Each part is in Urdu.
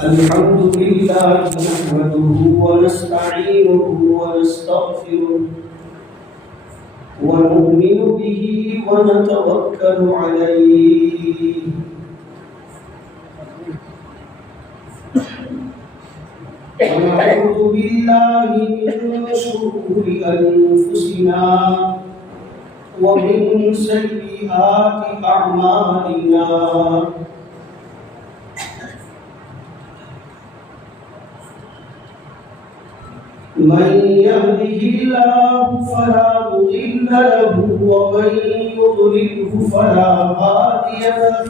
الحمد لله نحمده ونستعينه ونستغفره ونؤمن به ونتوكل عليه ونعوذ بالله من شرور أنفسنا ومن سيئات أعمالنا من يهده الله فلا مضل له ومن يضلله فلا هادي له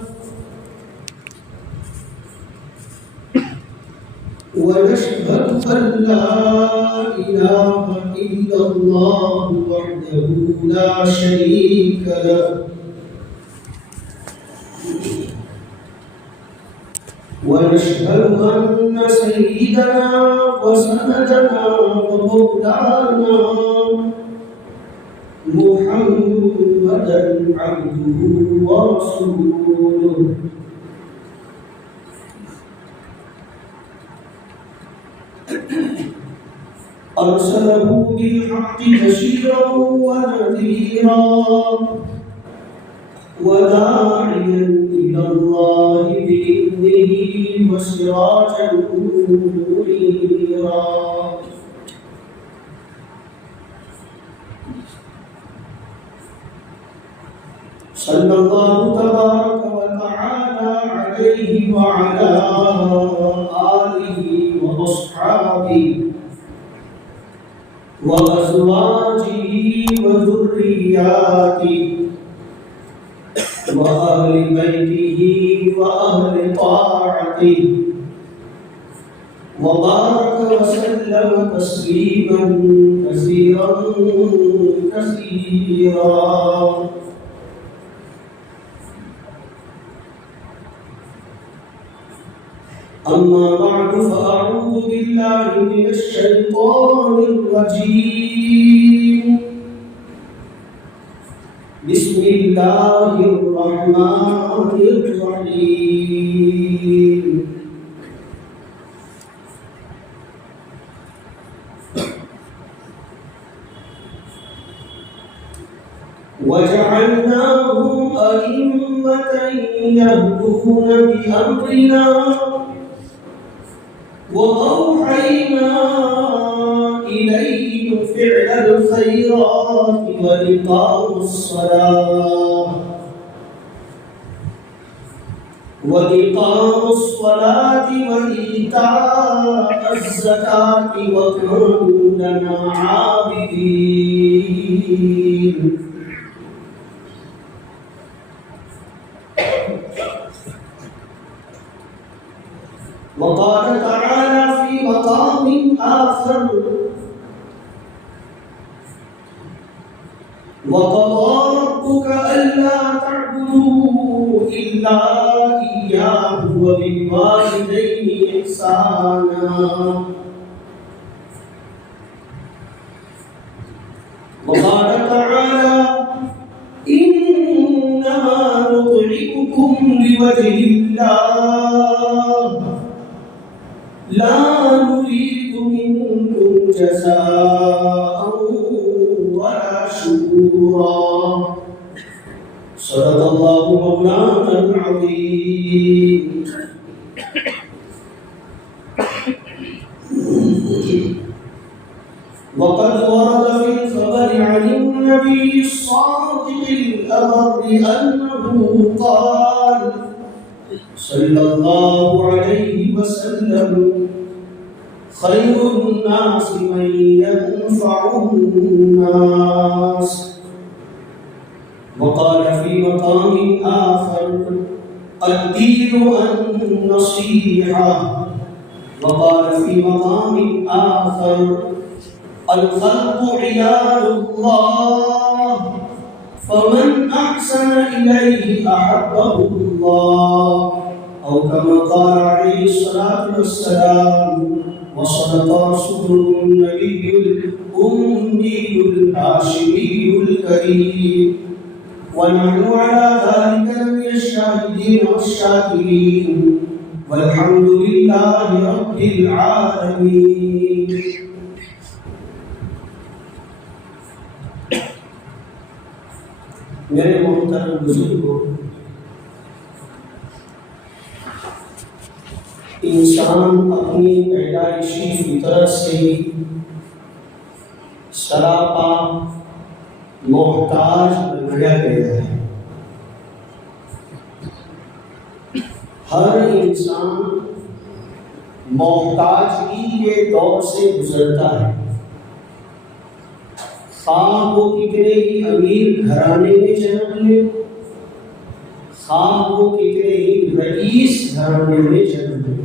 ونشهد أن لا إله إلا الله وحده لا شريك له ونشهد أن سيدنا وسندنا ومولانا محمدا عبده ورسوله أرسله بالحق بشيرا ونذيرا وداعيا إلى الله بإذنه وسراجا منيرا صلى الله تبارك وتعالى عليه وعلى آله وأصحابه وأزواجه وذرياته وأهل بيته وأهل طاعته وبارك وسلم تسليما كثيرا كثيرا أما بعد فأعوذ بالله من الشيطان الرجيم بسم الله الرحمن الرحيم وجعلناهم أئمة يهدون بأمرنا وأوحينا إليهم فعل الخيرات وإقام الصلاة وإيتاء الزكاة وكانوا لنا عابدين وقال تعالى في مقام آخر وقضى ربك ألا تعبدوا إلا إياه وبالوالدين إحسانا وقال تعالى إنما نطعمكم لوجه الله لا نريد منكم جزاء ولا شكورا صدق الله مولانا العظيم وقد ورد في الخبر عن النبي الصادق الأبر أنه قال صلى الله عليه وسلم خير الناس من ينفع الناس وقال في مقام آخر الدين النصيحة وقال في مقام آخر الخلق عيال الله فمن أحسن إليه أحبه الله أو كما قال عليه الصلاة والسلام وصدق رسول النبي الأمي الهاشمي الكريم ونحن على ذلك من الشاهدين والشاكرين والحمد لله رب العالمين. میرے محترم بزرگوں، انسان اپنی پیدائشی فطرت سے سراپا محتاج بنایا گیا ہے. ہر انسان محتاجگی کے دور سے گزرتا ہے، خواہ وہ کتنے ہی امیر گھرانے میں جنم لے، خواہ وہ کتنے ہی رئیس گھرانے میں جنم لے.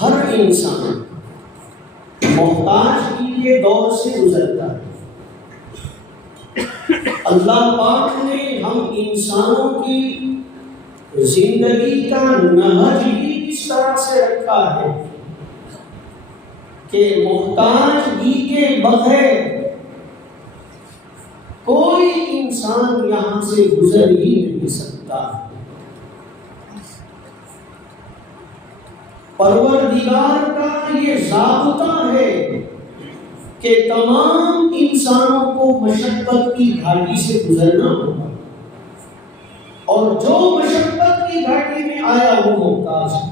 ہر انسان محتاجگی کے دور سے گزرتا ہے. اللہ پاک نے ہم انسانوں کی زندگی کا نہج ہی اس طرح سے رکھا ہے کہ محتاجگی کے بغیر کوئی انسان یہاں سے گزر ہی نہیں سکتا. پروردگار کا یہ ضابطہ ہے کہ تمام انسانوں کو مشقت کی گھاٹی سے گزرنا ہوگا، اور جو مشقت کی گھاٹی میں آیا وہ محتاج ہے.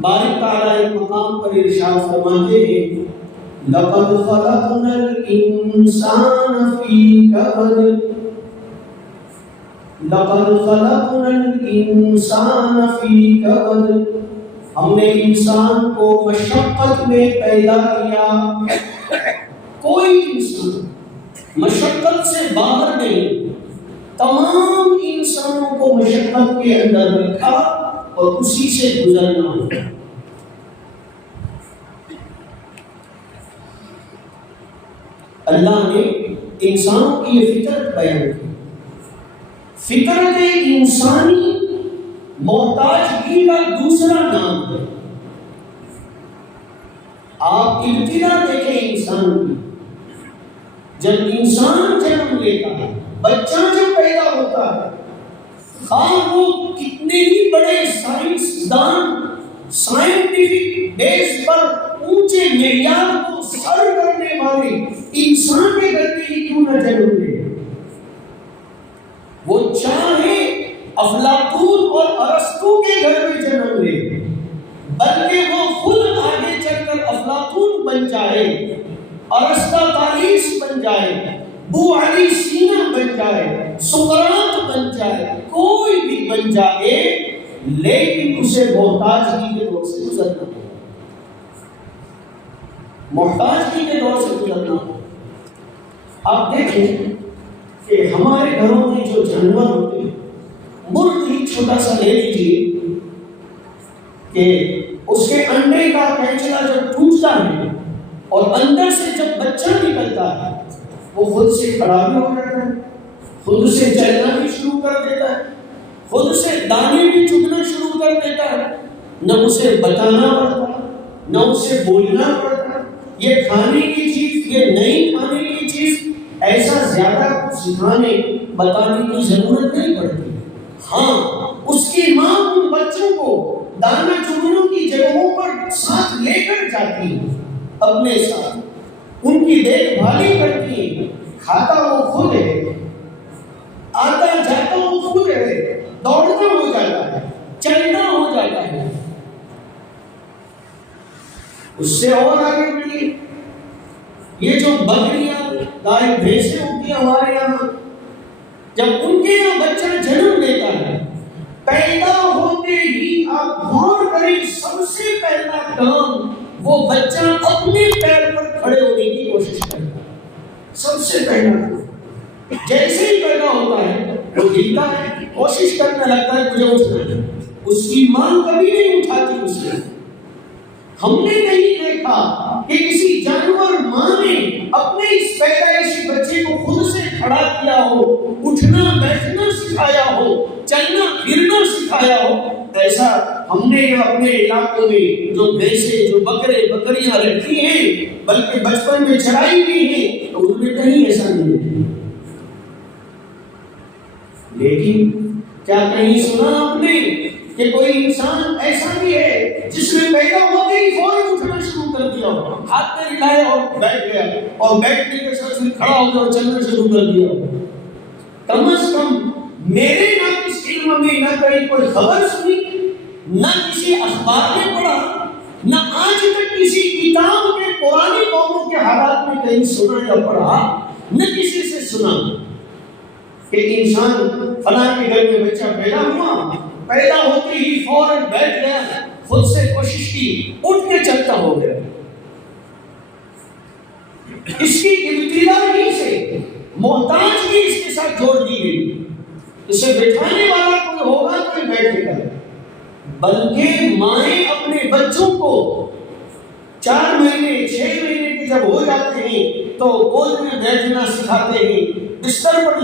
باری تعالیٰ ایک مقام پر ارشاد فرماتے ہیں لَقَدْ خَلَقْنَا الْإِنسَانَ فِي كَبَدٍ لَقَدْ خَلَقْنَا الْإِنسَانَ فِي كَبَدٍ. ہم نے انسان کو مشقت میں پیدا کیا. کوئی انسان مشقت سے باہر نہیں، تمام انسانوں کو مشقت کے اندر رکھا اور اسی سے گزرنا ہوگا. اللہ نے انسانوں کی یہ فطرت بیان کی. فطرت انسانی محتاجگی کا دوسرا نام ہے. آپ ابتدا دیکھیں انسان کی. جب انسان جنم لیتا ہے، بچہ جب پیدا ہوتا ہے، خواہ وہ کتنے ہی بڑے سائنسدان سائنٹیفک بیس پر اونچے معیار کو سر کرنے والے انسان کے گھر میں ہی کیوں نہ جنم لے، وہ چاہے افلاطون اور ارسطو کے گھر میں جنم لے، بلکہ وہ خود آگے چل کر افلاطون بن جائے، ارسطاطالیس بن جائے، ابو علی سینا بن جائے، سقراط بن جائے، کوئی بھی بن جائے، لیکن اسے محتاجگی کے دور سے گزرنا ہو. محتاجگی کے دور سے گزرنا ہو. آپ دیکھیں کہ ہمارے گھروں میں جو جانور ہوتے ہیں، مرغ ہی چھوٹا سا لے لیجیے کہ اس کے انڈے کا پینچلا جب ٹوٹتا ہے اور اندر سے جب بچہ نکلتا ہے، وہ خود سے کھڑا بھی ہو جاتا ہے، خود سے چلنا بھی شروع کر دیتا ہے، خود سے دانے بھی چگنا شروع کر دیتا ہے. نہ اسے بتانا پڑتا، نہ اسے بولنا پڑتا. یہ کھانے کی چیز، یہ نہیں کھانے کی چیز، ایسا زیادہ کچھ سکھانے بتانے کی ضرورت نہیں پڑتی. ہاں، اس کی ماں ان بچوں کو دانا چگنوں کی جگہوں پر ساتھ لے کر جاتی ہے، اپنے ساتھ ان کی دیکھ بھالی کرتی ہے. کھاتا وہ خود ہے، آتا جاتا وہ خود ہے، دوڑتا ہو جاتا ہے، چلنا ہو جاتا ہے. اس سے اور آگے بڑھیے، یہ جو بکریاں گائے بھینسیں ہوتی ہیں ہمارے یہاں، جب ان کے یہاں بچہ جنم لیتا ہے، پیدا ہوتے ہی آپ غور کریں، سب سے پہلا کام وہ بچہ اپنے پیر پر کھڑے ہونے کی کوشش کرتا ہے. سب سے پہلا جیسے ہی پیدا ہوتا ہے وہ ہلتا ہے، کوشش کرنے لگتا ہے مجھے اٹھنا ہے. اس کی ماں کبھی نہیں اٹھاتی اسے. ہم نے نہیں دیکھا کہ کسی جانور ماں نے اپنے اس پیدائشی بچے کو خود سے کھڑا کیا ہو، اٹھنا بیٹھنا سکھایا ہو، چلنا پھرنا سکھایا سکھایا ہو ایسا ہم نے اپنے علاقوں میں جو بھینسیں جو بکرے بکریاں رکھی ہیں بلکہ بچپن میں چرائی بھی ہیں تو ان میں کہیں ایسا نہیں ہے. لیکن کیا کہیں سنا آپ نے کہ کوئی انسان ایسا بھی ہے جس نے پیدا ہوتے ہی فوراً اٹھنا شروع کر دیا ہو, ہاتھ میں ملائے اور بیٹھ گیا اور بیٹھنے کے ساتھ پھر کھڑا ہو گیا اور چلنا شروع کر دیا ہو. کم از کم میرے نہ اس علم میں نہ کہیں کوئی خبر سنی, نہ کسی اخبار میں پڑھا, نہ آج تک کسی کتاب میں پرانی قوموں کے حالات میں کہیں سنا یا پڑھا, نہ کسی سے سنا کہ انسان فلاں کے گھر میں بچہ پیدا ہوا, پیدا ہوتے ہی فوراً بیٹھ گیا, خود سے کوشش کی, اٹھ کے چلتا ہو گیا. اس کی ابتدا ہی سے محتاج بھی اس کے ساتھ جوڑ دی گئی. اسے بٹھانے والا کوئی ہوگا تو بیٹھے گا, بلکہ مائیں اپنے بچوں کو 4 مہینے 6 مہینے کے جب ہو جاتے ہیں تو گود میں بیٹھنا سکھاتے ہیں, بستر پر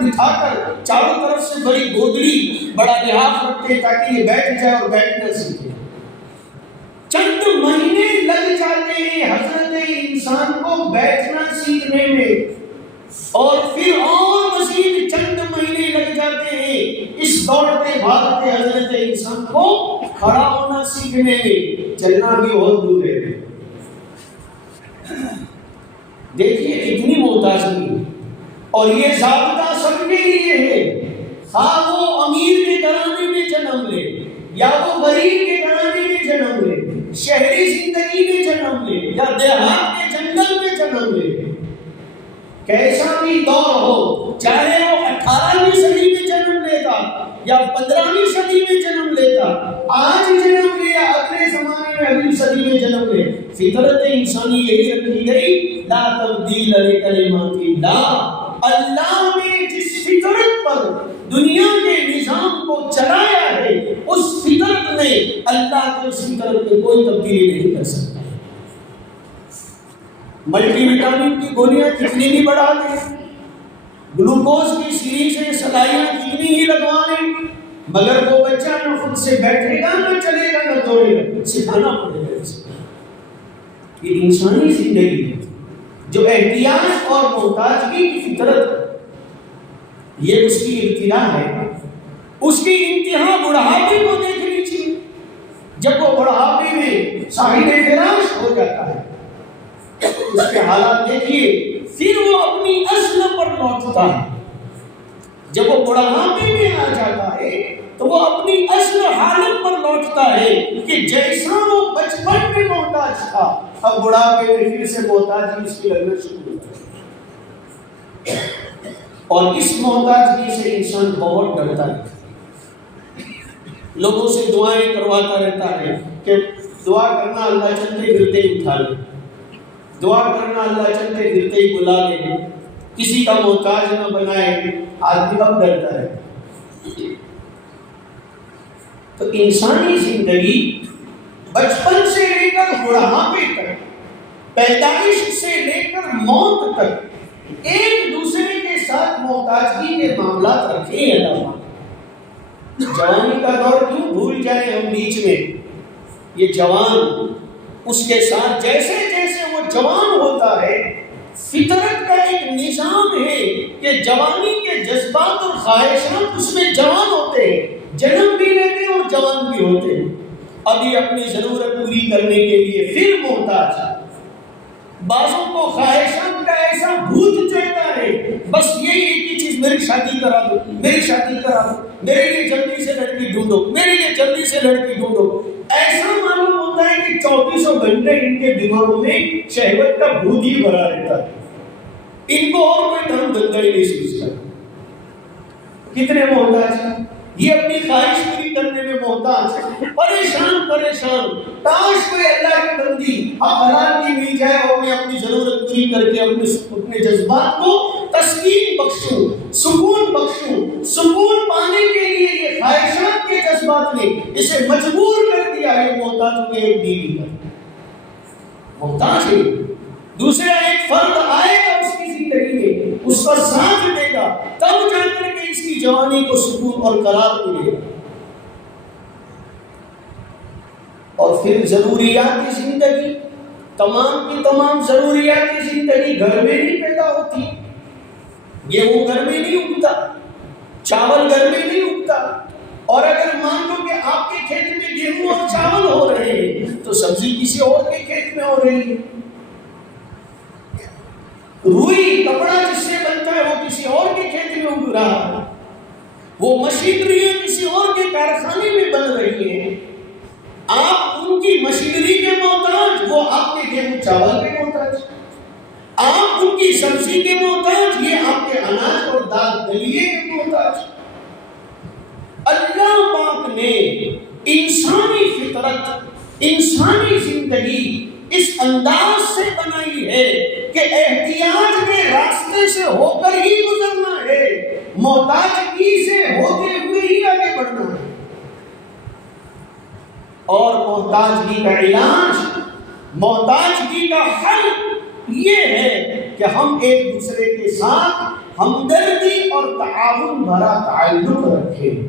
بٹھا کر چاروں طرف سے بڑی گودڑی بڑا لحاف رکھتے ہیں تاکہ یہ بیٹھ جائے اور بیٹھنا سیکھے. چند مہینے لگ جاتے ہیں حضرت انسان کو بیٹھنا سیکھنے میں, اور پھر اور مزید چند مہینے لگ جاتے ہیں اس دوڑتے بھاگتے حضرت انسان کو کھڑا ہونا سیکھنے میں. چلنا بھی بہت دور ہے. دیکھیے اتنی محتاجی, اور یہ ضابطہ سب کے لیے ہے, خواہ وہ امیر کے گھرانے میں جنم لے یا وہ غریب کے گھرانے میں جنم لے, شہری زندگی میں جنم لے یا دیہات کے جنگل میں جنم لے, کیسا بھی دور ہو, چاہے وہ 18ویں صدی میں جنم لیتا یا 15ویں صدی میں جنم لیتا, آج جنم لیا اگلے زمانے میں اگلی صدی میں جنم لے, فطرت انسانی یہی رکھی گئی, لا تبدیل لکلمات اللہ. اللہ نے جس فطرت پر دنیا کے نظام کو چلایا ہے اس فطرت میں اللہ کے اس فطرت میں کوئی تبدیلی نہیں کر سکتا. ملٹی وٹامن کی گولیاں کتنی بھی بڑھا دیں, گلوکوز کی سیریزیں سلائیاں کتنی ہی لگوا لیں, مگر وہ بچہ نہ خود سے بیٹھے گا نہ چلے گا نہ دوڑے گا, سکھانا پڑے گا. یہ انسانی زندگی جو احتیاج اور محتاجگی کی فطرت, یہ اس کی ابتدا ہے. اس کی انتہا بڑھاپے کو دیکھنی چاہیے. جب وہ بڑھاپے میں صاحب فراش ہو جاتا ہے اس کے حالات دیکھیے, پھر وہ اپنی اصل پر لوٹتا ہے. جب وہ بڑھاپے میں آ جاتا ہے تو وہ اپنی اصل حالت پر لوٹتا ہے کہ جیسا وہ بچپن میں محتاج تھا اب بڑھاپے میں پھر سے محتاجی اس کی لگنا شروع ہوتا ہے. اور اس محتاجگی سے انسان بہت ڈرتا ہے, لوگوں سے دعائیں کرواتا رہتا ہے کہ دعا کرنا اللہ چلتے پھرتے ہی اٹھا لے, دعا کرنا اللہ چلتے پھرتے ہی بلا لے, کسی کا محتاج نہ بنائے. آدمی اب ڈرتا ہے. تو انسانی زندگی بچپن سے لے کر بڑھاپے تک, پیدائش سے لے کر موت تک ایک دوسرے کے ساتھ محتاجگی کے معاملات رکھے ہیں. اللہ جوانی کا دور کیوں بھول جائیں ہم بیچ میں. یہ جوان اس کے ساتھ جیسے جیسے وہ جوان ہوتا ہے, فطرت کا ایک نظام ہے کہ جوانی کے جذبات اور خواہشات اس میں جوان ہوتے ہیں, جنم بھی لیتے ہیں اور جوان بھی ہوتے ہیں. ابھی اپنی ضرورت پوری کرنے کے لیے پھر محتاج. بعضوں کو خواہشات کا ایسا بھوت چڑھتا ہے, بس یہی ایک ہی چیز, میری شادی کرا دو, میری شادی کرا دو, میرے لیے جلدی سے لڑکی ڈھونڈو, میرے لیے جلدی سے لڑکی ڈھونڈو. ایسا معلوم ہوتا ہے کہ 24 گھنٹے ان کے دماغوں میں شہوت کا بھوت ہی بھرا رہتا ہے. ان کو اور کوئی دھرم دھندا ہی نہیں سوچتا. کتنے محتاج ہیں, یہ اپنی خواہش پوری کرنے میں محتاج, پریشان پریشان. کاش کوئی اللہ کی بندی حلال کی مل جائے اور میں اپنی ضرورت پوری کر کے اپنے جذبات کو تسکین بخشوں, سکون بخشوں. سکون پانے کے لیے یہ خواہشات کے جذبات نے اسے مجبور کر دیا ہے محتاجوں کے ایک بیوی پر. محتاج ہے. دوسرا ایک فرد آئے گا اس کی زندگی میں, اس کا ساتھ دے گا, تب جا کر کے اس کی جوانی کو سکون اور قرار ملے گا. اور پھر ضروریات زندگی، تمام کی تمام ضروریات زندگی گھر میں نہیں پیدا ہوتی. گیہوں گھر میں نہیں اگتا، چاول گھر میں نہیں اگتا. اور اگر مان لو کہ آپ کے کھیت میں گیہوں اور چاول ہو رہے ہیں تو سبزی کسی اور کے کھیت میں ہو رہی ہے. روئی کپڑا جس سے بنتا ہے وہ کسی اور کے کھیت میں اگ رہا ہے. وہ مشینریاں کسی اور کے کارخانے میں بن رہی ہیں. آپ ان کی مشینری کے محتاج، وہ آپ کے گیہوں چاول کے محتاج. آپ ان کی سبزی کے محتاج، یہ آپ کے اناج اور دال دلیے کے محتاج. اللہ پاک نے انسانی فطرت، انسانی زندگی اس انداز سے بنائی ہے کہ احتیاج کے راستے سے ہو کر ہی گزرنا ہے، محتاجگی سے ہوتے ہوئے ہی آگے بڑھنا ہے. اور محتاجگی کا علاج، محتاجگی کا حل یہ ہے کہ ہم ایک دوسرے کے ساتھ ہمدردی اور تعاون بھرا تعلق رکھیں.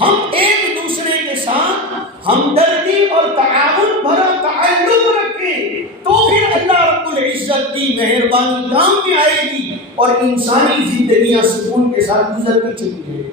ہم ایک دوسرے کے ساتھ ہمدردی اور تعاون بھرا تعلق رکھیں تو پھر اللہ رب العزت کی مہربانی کام میں آئے گی اور انسانی زندگیاں سکون کے ساتھ گزرتی چلی جائیں.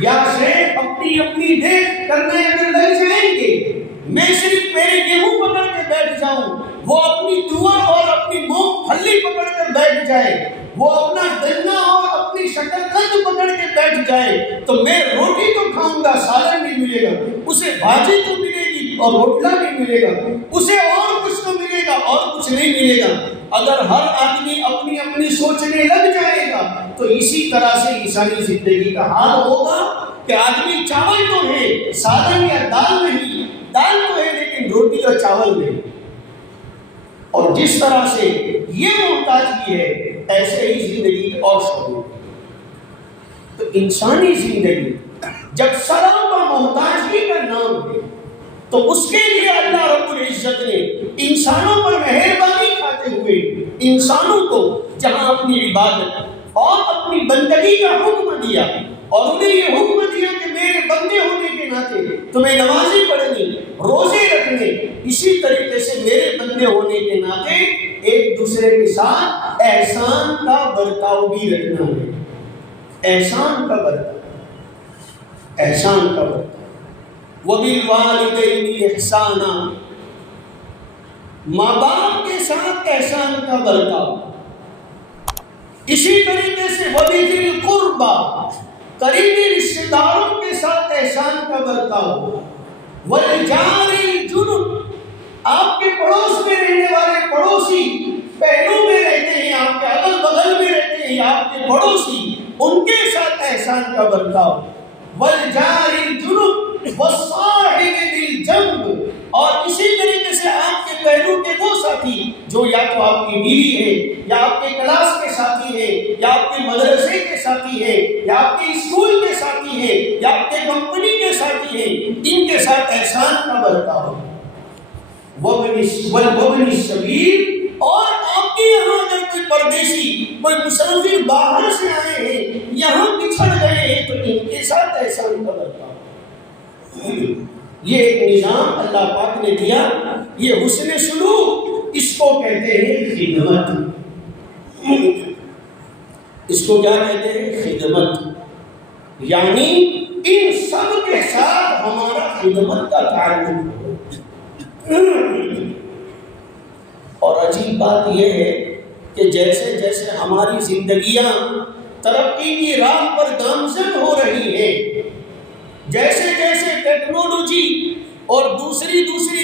یا صرف اپنی اپنی دیکھ کرنے اگر لگ جائیں گے، میں صرف میرے گیہوں پکڑ کے بیٹھ جاؤں، وہ اپنی تور اور اپنی مونگ پھلی پکڑ کر بیٹھ جائے، وہ اپنا گنا اور اپنی شکرقند پکڑ کے بیٹھ جائے، تو میں روٹی تو کھاؤں گا، سالن نہیں ملے گا، اسے بھاجی تو ملے گی اور روٹلا نہیں ملے گا، اسے اور کچھ تو ملے گا اور کچھ نہیں ملے گا. اگر ہر آدمی اپنی اپنی سوچنے لگ جائے گا تو اسی طرح سے انسانی زندگی کا حال ہوگا کہ آدمی چاول تو ہے، سالن یا دال نہیں، دال تو ہے لیکن روٹی اور چاول نہیں. اور جس طرح سے یہ محتاجگی ہے ایسے ہی زندگی اور شعور. تو انسانی زندگی جب سراپا محتاجگی کا نام ہے تو اس کے لیے اللہ رب العزت نے انسانوں پر مہربانی کھاتے ہوئے انسانوں کو جہاں اپنی عبادت اور اپنی بندگی کا حکم دیا اور انہیں یہ حکم دیا کہ میرے بندے ہونے کے ناطے تمہیں نمازیں پڑھنی، روزے رکھنے، اسی طریقے سے میرے بندے ہونے کے ناطے ایک دوسرے کے ساتھ احسان کا برتاؤ بھی رکھنا ہے. احسان کا برتاؤ، احسان کا برتاؤ. وَبِالْوَالِدَيْنِ إِحْسَانًا، ماں باپ کے ساتھ احسان کا برتاؤ. اسی طریقے سے وَبِذِي الْقُرْبَى، قریبی رشتہ داروں کے ساتھ احسان کا برتاؤ. وَالْجَارِ الْجُنُبِ، آپ کے پڑوس میں رہنے والے پڑوسی، پہلو میں رہتے ہیں، آپ کے اگل بغل میں رہتے ہیں آپ کے پڑوسی، ان کے ساتھ احسان کا برتاؤ. وَالْجَارِ الْجُنُبِ وَالصَّاحِبِ بِالْجَنبِ، اور اسی طریقے سے آپ کے پہلو کے وہ ساتھی جو یا تو آپ کی بیوی ہے یا آپ کے کلاس کے ساتھی ہیں یا آپ کے مدرسے کے ساتھی ہیں یا آپ کے اسکول کے ساتھی ہیں یا آپ کے کمپنی کے ساتھی ہیں، ان کے ساتھ احسان کا برتاؤ. وَابْنِ السَّبِيلِ، اور آپ کے یہاں اگر کوئی پردیسی، کوئی مسافر باہر سے آئے ہیں، یہاں بچھڑ گئے ہیں، تو ان کے ساتھ احسان کا برتاؤ. یہ ایک نظام اللہ پاک نے دیا، یہ حسن سلوک، اس کو کہتے ہیں خدمت. اس کو کیا کہتے ہیں؟ خدمت. یعنی ان سب کے ساتھ ہمارا خدمت کا تعلق ہو. اور عجیب بات یہ ہے کہ جیسے جیسے ہماری زندگیاں ترقی کی راہ پر گامزن ہو رہی ہیں، جیسے جیسے ٹیکنالوجی اور دوسری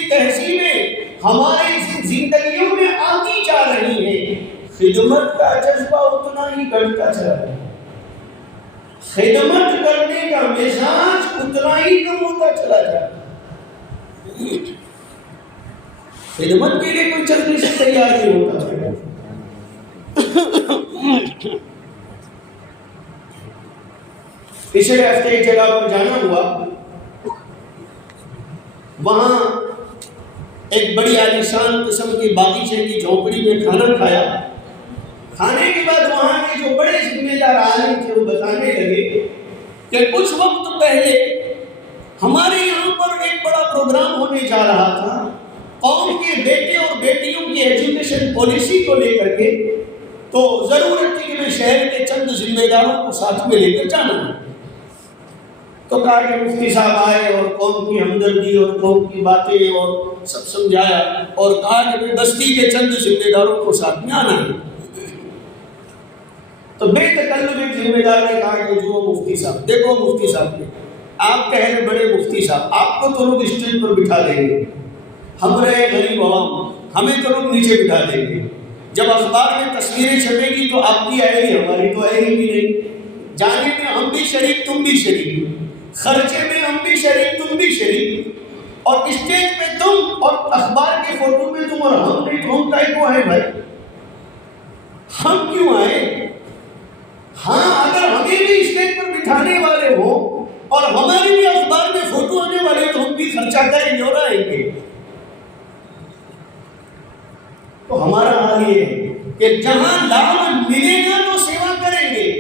تہذیبیں ہماری زندگیوں میں آتی جا رہی ہیں، خدمت کا جذبہ اتنا ہی گڑتا چلا رہا ہے، خدمت کرنے کا مزاج اتنا ہی کم ہوتا چلا جا رہا ہے. خدمت کے لیے کوئی جلدی سے تیار نہیں ہوتا. پچھلے ہفتے ایک جگہ پر جانا ہوا، وہاں ایک بڑی عالیشان قسم کی باغیچے کی جھونپڑی میں کھانا کھایا. کھانے کے بعد وہاں کے جو بڑے ذمہ دار عالم تھے وہ بتانے لگے کہ کچھ وقت پہلے ہمارے یہاں ایک بڑا پروگرام ہونے جا رہا تھا قوم کے بیٹے اور بیٹیوں کی ایجوکیشن پالیسی کو لے کر کے، تو ضرورت تھی کہ میں شہر کے چند ذمہ داروں کو ساتھ میں لے کر جانا ہے۔ تو کہا کہ مفتی صاحب آئے اور قوم کی ہمدردی اور قوم کی باتیں اور سب سمجھایا، اور کہا کہ بستی کے چند ذمہ داروں کو ساتھ میں آنا ہے۔ تو بے تکلف ایک ذمہ دار نے کہا کہ جو مفتی صاحب، دیکھو مفتی صاحب کے آپ کہہ رہے بڑے مفتی صاحب، آپ کو تو لوگ اسٹیج پر بٹھا دیں گے، ہم رہے غریب عوام، ہمیں تو لوگ نیچے بٹھا دیں گے، جب اخبار میں تصویریں چھپے گی تو آپ کی آئے گی، ہماری تو آئے گی بھی نہیں، جانے میں ہم بھی شریک تم بھی شریک، خرچے میں ہم بھی شریک تم بھی شریک، اور اسٹیج پہ تم اور اخبار کے فوٹو میں تم اور ہم نہیں، تو ہم کائے کو آئے بھائی، ہم کیوں آئے؟ ہاں اگر ہمیں بھی اسٹیج پر بٹھانے والے ہو اور ہمارے بھی اخبار میں فوٹو آنے والے تو ہم بھی خرچہ کریں گے اور آئیں گے۔ تو ہمارا حال یہ ہے کہ جہاں لابھ ملے گا تو سیوا کریں گے،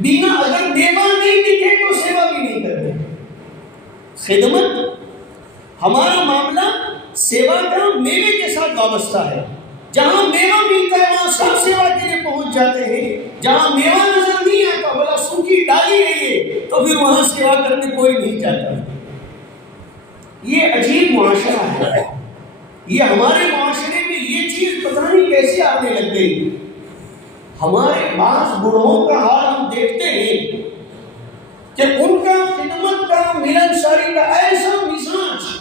بینا اگر میوہ نہیں دکھے تو سیوا بھی نہیں کرتے۔ خدمت ہمارا معاملہ سیوا کا میوے کے ساتھ وابستہ ہے، جہاں میوہ ملتا ہے وہاں سب سیوا کے لیے پہنچ جاتے ہیں، جہاں میوہ نظر نہیں آتا بلا سوکھی ڈالی ہے تو پھر وہاں سیوا کرنے کوئی نہیں چاہتا۔ یہ عجیب معاشرہ ہے، یہ ہمارے معاشرے میں یہ چیز پتہ نہیں کیسے آنے لگ گئی۔ ہمارے بعض بڑھوں کا حال ہم دیکھتے ہیں کہ ان کا خدمت کا ملنساری کا ایسا مزاج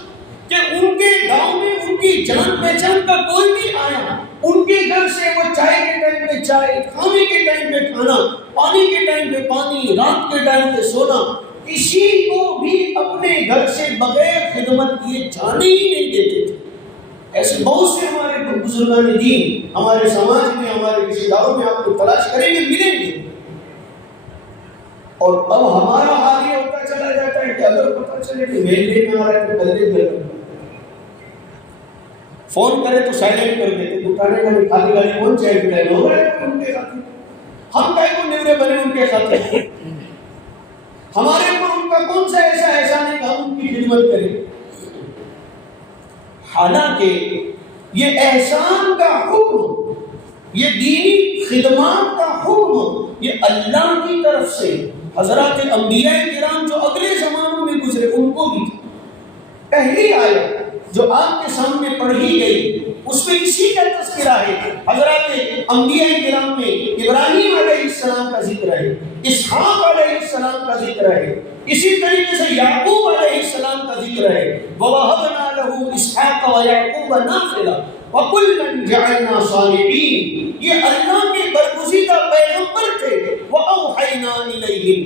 کہ ان کے گاؤں میں ان کی جان پہچان کا کوئی بھی آیا، ان کے گھر سے وہ چائے کے ٹائم پہ چائے، کھانے کے ٹائم پہ کھانا، پانی کے ٹائم پہ پانی، رات کے ٹائم پہ سونا، کسی کو بھی اپنے گھر سے بغیر خدمت کیے جانے ہی نہیں دیتے تھے۔ ایسے بہت سے ہمارے بزرگان دین ہمارے سماج میں، ہمارے رشتہ داروں میں آپ کو تلاش کریں گے، ملیں گے۔ اور اب ہمارا حال یہ ہوتا چلا جاتا ہے کہ اگر پتہ چلے کہ میلے میں آ رہا ہے تو پہلے دن فون کرے تو سائلنٹ کر دیتے، اٹھانے کا نہیں، خالی گالی کون چاہے پلائن ہو رہا ہے ان کے خاطر، ہم کہیں کو نیورے بنے ان کے خاطر، ہمارے اوپر ان کا کون سا ایسا احسان ہے کہ ہم ان کی خدمت کریں۔ حالانکہ یہ احسان کا حکم، یہ دینی خدمات کا حکم یہ اللہ کی طرف سے حضرات انبیاء کرام جو اگلے زمانوں میں گزرے ان کو بھی تھا۔ پہلی آیت جو آپ کے سامنے پڑھی گئی اس میں اسی کا تذکرہ ہے، حضرات انبیاء کرام میں ابراہیم علیہ السلام کا ذکر ہے، اسحاق علیہ السلام کا ذکر ہے، اسی طریقے سے یعقوب علیہ السلام کا ذکر ہے، وَوَهَبْنَا لَهُ إِسْحَاقَ وَيَعْقُوبَ نَافِلًا وَكُلًّا جَعَلْنَا صَالِحِينَ، یہ اللہ کے برگزیدہ پیغمبر تھے۔ وَأَوْحَيْنَا إِلَيْهِمْ،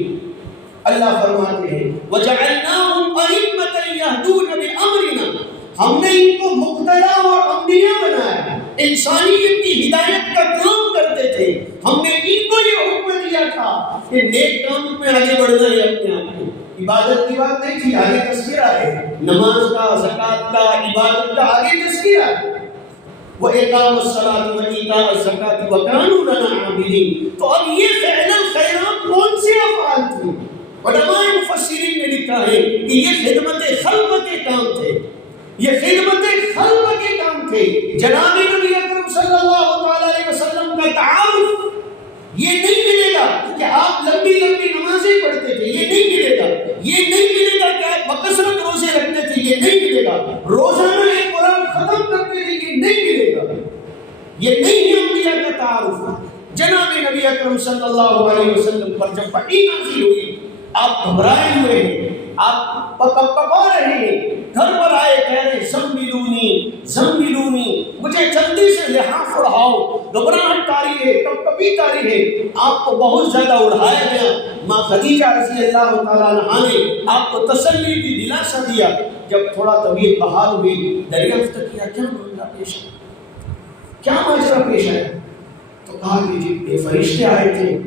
اللہ فرماتے ہیں وَجَعَلْنَاهُمْ أَئِمَّةً يَهْدُونَ بِأَمْرِنَا، ہم نے ان کو مقتدا اور انبیاء بنایا، انسانیت کی ہدایت کا کام کرتے تھے، ہم نے ان کو یہ حکم دیا تھا کہ نیک کام میں آگے بڑھنا ہے، اپنے آپ کو عبادت کی بات نہیں تھی، آگے تذکرہ ہے، نماز کا، زکوٰۃ کا، عبادت کا آگے تذکرہ ہے، وَإِقَامَ الصَّلَاةِ وَإِيتَاءَ الزَّكَاةِ وَكَانُوا لَنَا عَابِدِينَ۔ تو اب یہ فعل الخیرات کون سے افعال تھے؟ علماء مفسرین نے لکھا ہے کہ یہ خدمت خلق کے کام تھے، یہ خدمت خلق کے کام تھے۔ جناب نبی اکرم صلی اللہ علیہ وسلم کا تعارف یہ نہیں ملے گا کہ آپ لمبی لمبی نمازیں پڑھتے تھے، یہ نہیں ملے گا، یہ نہیں ملے گا کہ آپ بکثرت روزے رکھتے تھے، یہ نہیں ملے گا، روزانہ ایک قرآن ختم کرتے تھے، یہ نہیں ملے گا، یہ نہیں ہے انبیاء کا تعارف۔ جناب نبی اکرم صلی اللہ علیہ وسلم پر جب وحی نازل ہوئی آپ گھبرائے ہوئے ہیں، آپ کپا رہے ہیں، گھر پر آئے کہہ رہے زملونی زملونی، مجھے جلدی سے لحاف اڑھاؤ، گھبراہٹ تاری ہے، کپکپی تاری ہے، آپ کو بہت زیادہ اڑھایا گیا۔ ماں خدیجہ رضی اللہ تعالیٰ عنہا نے آپ کو تسلی دی، دلاسا دیا۔ جب تھوڑا طبیعت بحال ہوئی دریافت کیا کیا معاملہ پیش ہے، کیا ماجرا پیش ہے؟ تو کہا کہ جی یہ فرشتے آئے تھے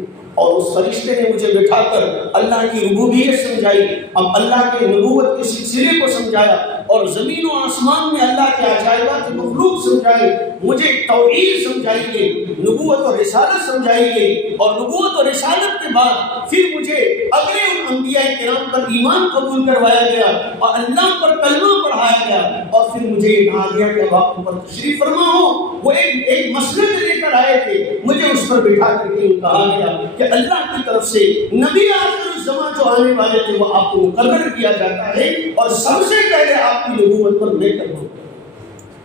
اور اس فرشتے نے مجھے بٹھا کر اللہ کی ربوبیت سمجھائی، اب اللہ کے نبوت کے سلسلے کو سمجھایا اور زمین و آسمان میں اللہ کے عجائبات مخلوق سمجھائے، مجھے توحید سمجھائی گئی، نبوت اور رسالت سمجھائی گئی، اور نبوت اور رسالت کے بعد پھر مجھے اگلے ان انبیاء کرام پر ایمان قبول کروایا گیا اور اللہ پر کلمہ پڑھایا گیا، اور پھر مجھے یہ کہا گیا کہ اب آپ اوپر تشریف فرما ہو۔ وہ ایک مسئلہ لے کر آئے تھے، مجھے اس پر بٹھا کر کے کہا گیا کہ اللہ کی طرف سے نبی آخر الزمان جو آنے والے تھے وہ آپ کو مقرر کیا جاتا ہے، اور سب سے پہلے آپ کی نبوت پر میں کروں،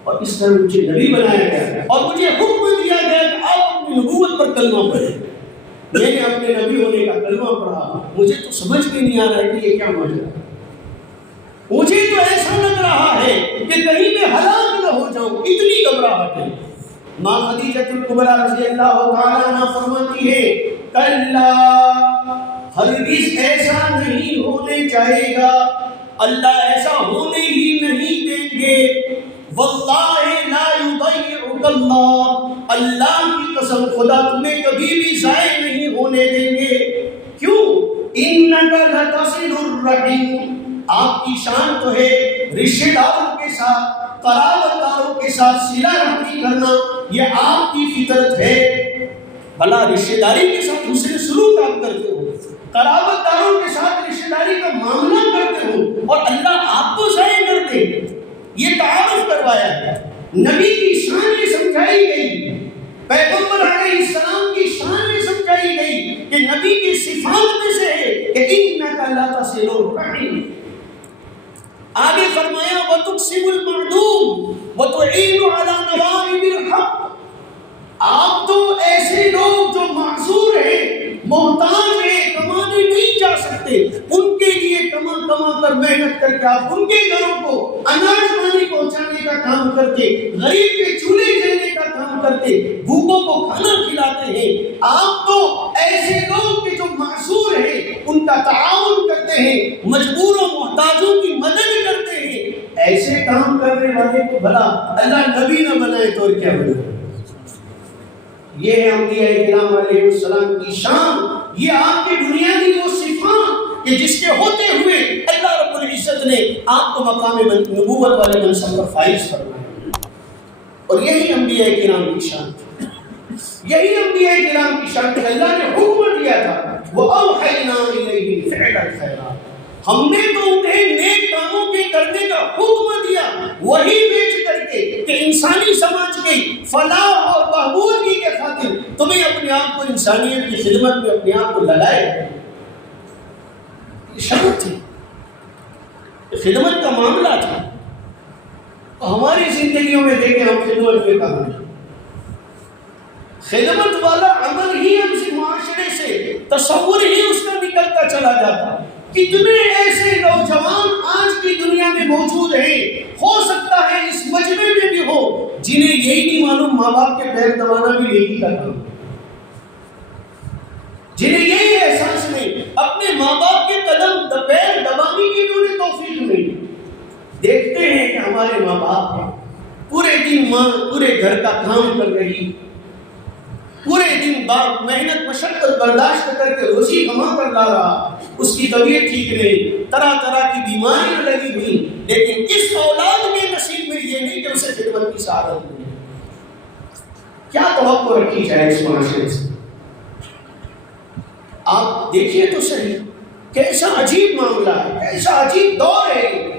اور اس طرح مجھے نبی بنایا گیا اور مجھے حکم دیا گیا کہ آپ اپنی نبوت پر کلمہ پڑھیں۔ میں نے اپنے نبی ہونے کا کلمہ پڑھا، مجھے تو سمجھ میں نہیں آ رہا ہے کہ یہ کیا ماجرا ہے۔ مجھے تو ایسا لگ رہا ہے کہ کہیں میں ہلاک نہ ہو جاؤں، اتنی گھبراہٹ ہے۔ ماں خدیجہ کبریٰ رضی اللہ تعالیٰ عنہا فرماتی ہے کلا، ہرگز ایسا نہیں ہونے چاہے گا، اللہ ایسا ہونے ہی نہیں دیں گے، واللہ لا یضیعک اللہ، اللہ کی قسم خدا تمہیں کبھی بھی ضائع نہیں ہونے دیں گے۔ کیوں؟ انک لتصل الرحم، آپ کی شان تو ہے رشتہ داروں کے ساتھ، قرابت داروں کے ساتھ صلہ رحمی کرنا، یہ آپ کی فطرت ہے۔ بھلا رشتہ داری کے ساتھ حسن سلوک آپ کرتے ہو، قرابت داروں کے ساتھ رشتہ داری کا معاملہ کرتے ہو، اور اللہ آپ کو ضائع کر دے، یہ تعارف کروایا ہے۔ نبی کی شان یہ سمجھائی گئی، پیغمبر علیہ السلام کی شان یہ سمجھائی گئی کہ نبی کی صفات میں سے ہے کہ انک لا تصل الرحم۔ آگے فرمایا وَتُقْسِمُ الْمَعْدُومِ وَتُعِينُ عَلَى نَوَائِبِ الْحَقِّ، آپ تو ایسے لوگ جو معذور ہیں، محتاج ہیں، کمانے نہیں جا سکتے، ان کے لیے کما کر محنت کر کے آپ ان کے گھروں کو اناج پانی پہنچانے کا کام کرتے، غریب کے چولہے جلنے کا کام کرتے، بھوکوں کو کھانا کھلاتے ہیں۔ آپ تو ایسے لوگ کے جو معذور ہیں ان کا تعاون کرتے ہیں، مجبور و محتاجوں کی مدد کرتے ہیں۔ ایسے کام کرنے والے کو بھلا اللہ نبی نہ بنائے تو کیا بنائے؟ یہ ہے انبیاء کرام علیہ السلام کی شان، یہ آپ کی بنیادی وہ صفات کہ جس کے ہوتے ہوئے اللہ رب العزت نے آپ کو مقام نبوت والے منصب پر فائز فرمایا، اور یہی انبیاء کرام کی شان تھی، یہی انبیاء کرام کی شان تھی۔ اللہ نے حکم دیا تھا وَأَوْحَيْنَا إِلَيْهِ فِعْلَ الْخَيْرَاتِ، ہم نے تو انہیں نیک کاموں کے کرنے کا حکم دیا، وہی بیچ کر کے کہ انسانی سماج کی فلاح اور بہبودی کے خاطر تمہیں اپنے آپ کو انسانیت کی خدمت میں اپنے آپ کو لگائے۔ یہ شرط تھی، خدمت کا معاملہ تھا۔ ہماری زندگیوں میں دیکھیں ہم خدمت میں کہاں ہیں، خدمت والا عمل ہی ہم سے معاشرے سے تصور ہی اس کا نکلتا چلا جاتا۔ کتنے ایسے نوجوان آج کی دنیا میں موجود ہیں، ہو سکتا ہے اس مجمع میں بھی ہو، جنہیں یہی نہیں معلوم ماں باپ کے پیر دبانا بھی نیکی کا کام، جنہیں یہی احساس نہیں اپنے ماں باپ کے قدم پیر دبانے کی بھی انہیں توفیق نہیں۔ دیکھتے ہیں کہ ہمارے ماں باپ ہیں، پورے دن ماں پورے گھر کا کام کر رہی، پورے دن باپ محنت مشقت برداشت کر کے روزی کما کر لا رہا، اس کی طبیعت ٹھیک نہیں، طرح طرح کی بیماریاں لگی ہوئی، لیکن اس اولاد کے نصیب میں یہ نہیں کہ اسے خدمت کی سعادت ملے۔ کیا توقع رکھی جائے اس معاشرے سے؟ آپ دیکھیے تو صحیح، کیسا عجیب معاملہ ہے، کیسا عجیب دور ہے۔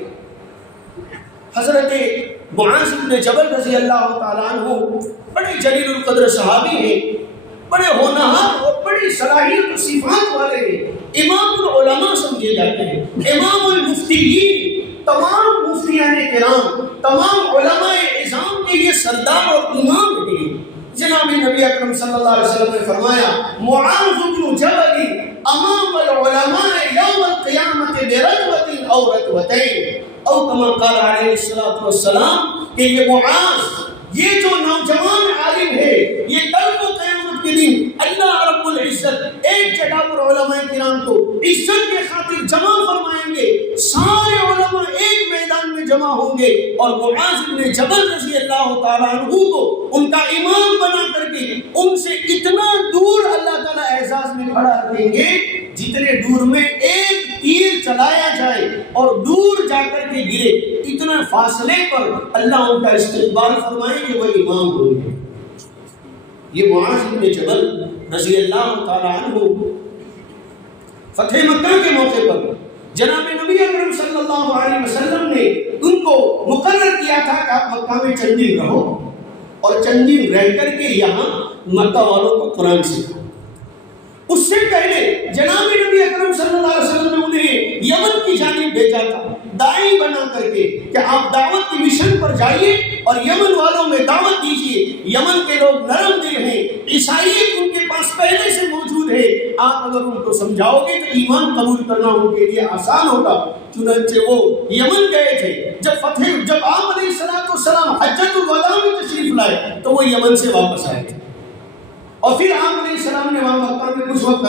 حضرت معاذ بن جبل رضی اللہ تعالیٰ عنہ بڑے جلیل القدر صحابی ہیں، بڑے ہونہار اور بڑی صلاحیت و صفات والے ہیں، امام العلماء سمجھے جاتے ہیں، امام المفتیین، تمام مفتیان کرام، تمام علماء اعظام کے یہ سردار اور امام ہیں۔ جناب نبی اکرم صلی اللہ علیہ وسلم نے فرمایا معاذ بن جبل امام العلماء یوم القیامت برتبۃ او رتبتین، او کما قال علیہ الصلوۃ والسلام کہ یہ معاذ، یہ جو نوجوان عالم ہے، یہ کل کو قیامت کے دن اللہ رب العزت ایک جگہ پر علماء کرام کو عزت کے خاطر جمع فرمائیں گے، سارے علماء ایک میدان میں جمع ہوں گے، اور معاذ بن جبل رضی اللہ تعالیٰ عنہ کو ان کا امام بنا کر کے ان سے اتنا دور اللہ تعالیٰ اعزاز میں کھڑا دیں گے جتنے دور میں ایک تیر چلایا جائے اور دور جا کر کے گرے، اتنا اتنا فاصلے پر اللہ ان کا استقبال فرمائے کہ وہ امام ہوں گے۔ یہ معاذ بن جبل رضی اللہ تعالیٰ عنہ فتح مکہ کے موقع پر جناب نبی اکرم صلی اللہ علیہ وسلم نے ان کو مقرر کیا تھا کہ آپ مکہ میں چند دن رہو اور چند دن رہ کر کے یہاں مکہ والوں کو قرآن سکھاؤ۔ اس سے پہلے جناب نبی اکرم صلی اللہ علیہ وسلم نے انہیں یمن کی جانب بھیجا تھا داعی بنا کر کے کہ آپ دعوت کی مشن پر جائیے اور یمن والوں میں دعوت دیجیے۔ یمن کے لوگ نرم دل ہیں، عیسائیت ان کے پاس پہلے سے موجود ہے، آپ اگر ان کو سمجھاؤ گے تو ایمان قبول کرنا ان کے لیے آسان ہوگا۔ چنانچہ وہ یمن گئے تھے۔ جب آپ علیہ السلام حجۃ الوداع میں تشریف لائے تو وہ یمن سے واپس آئے تھے، اور پھر آپ علیہ السلام نے وہاں مکہ میں کچھ وقت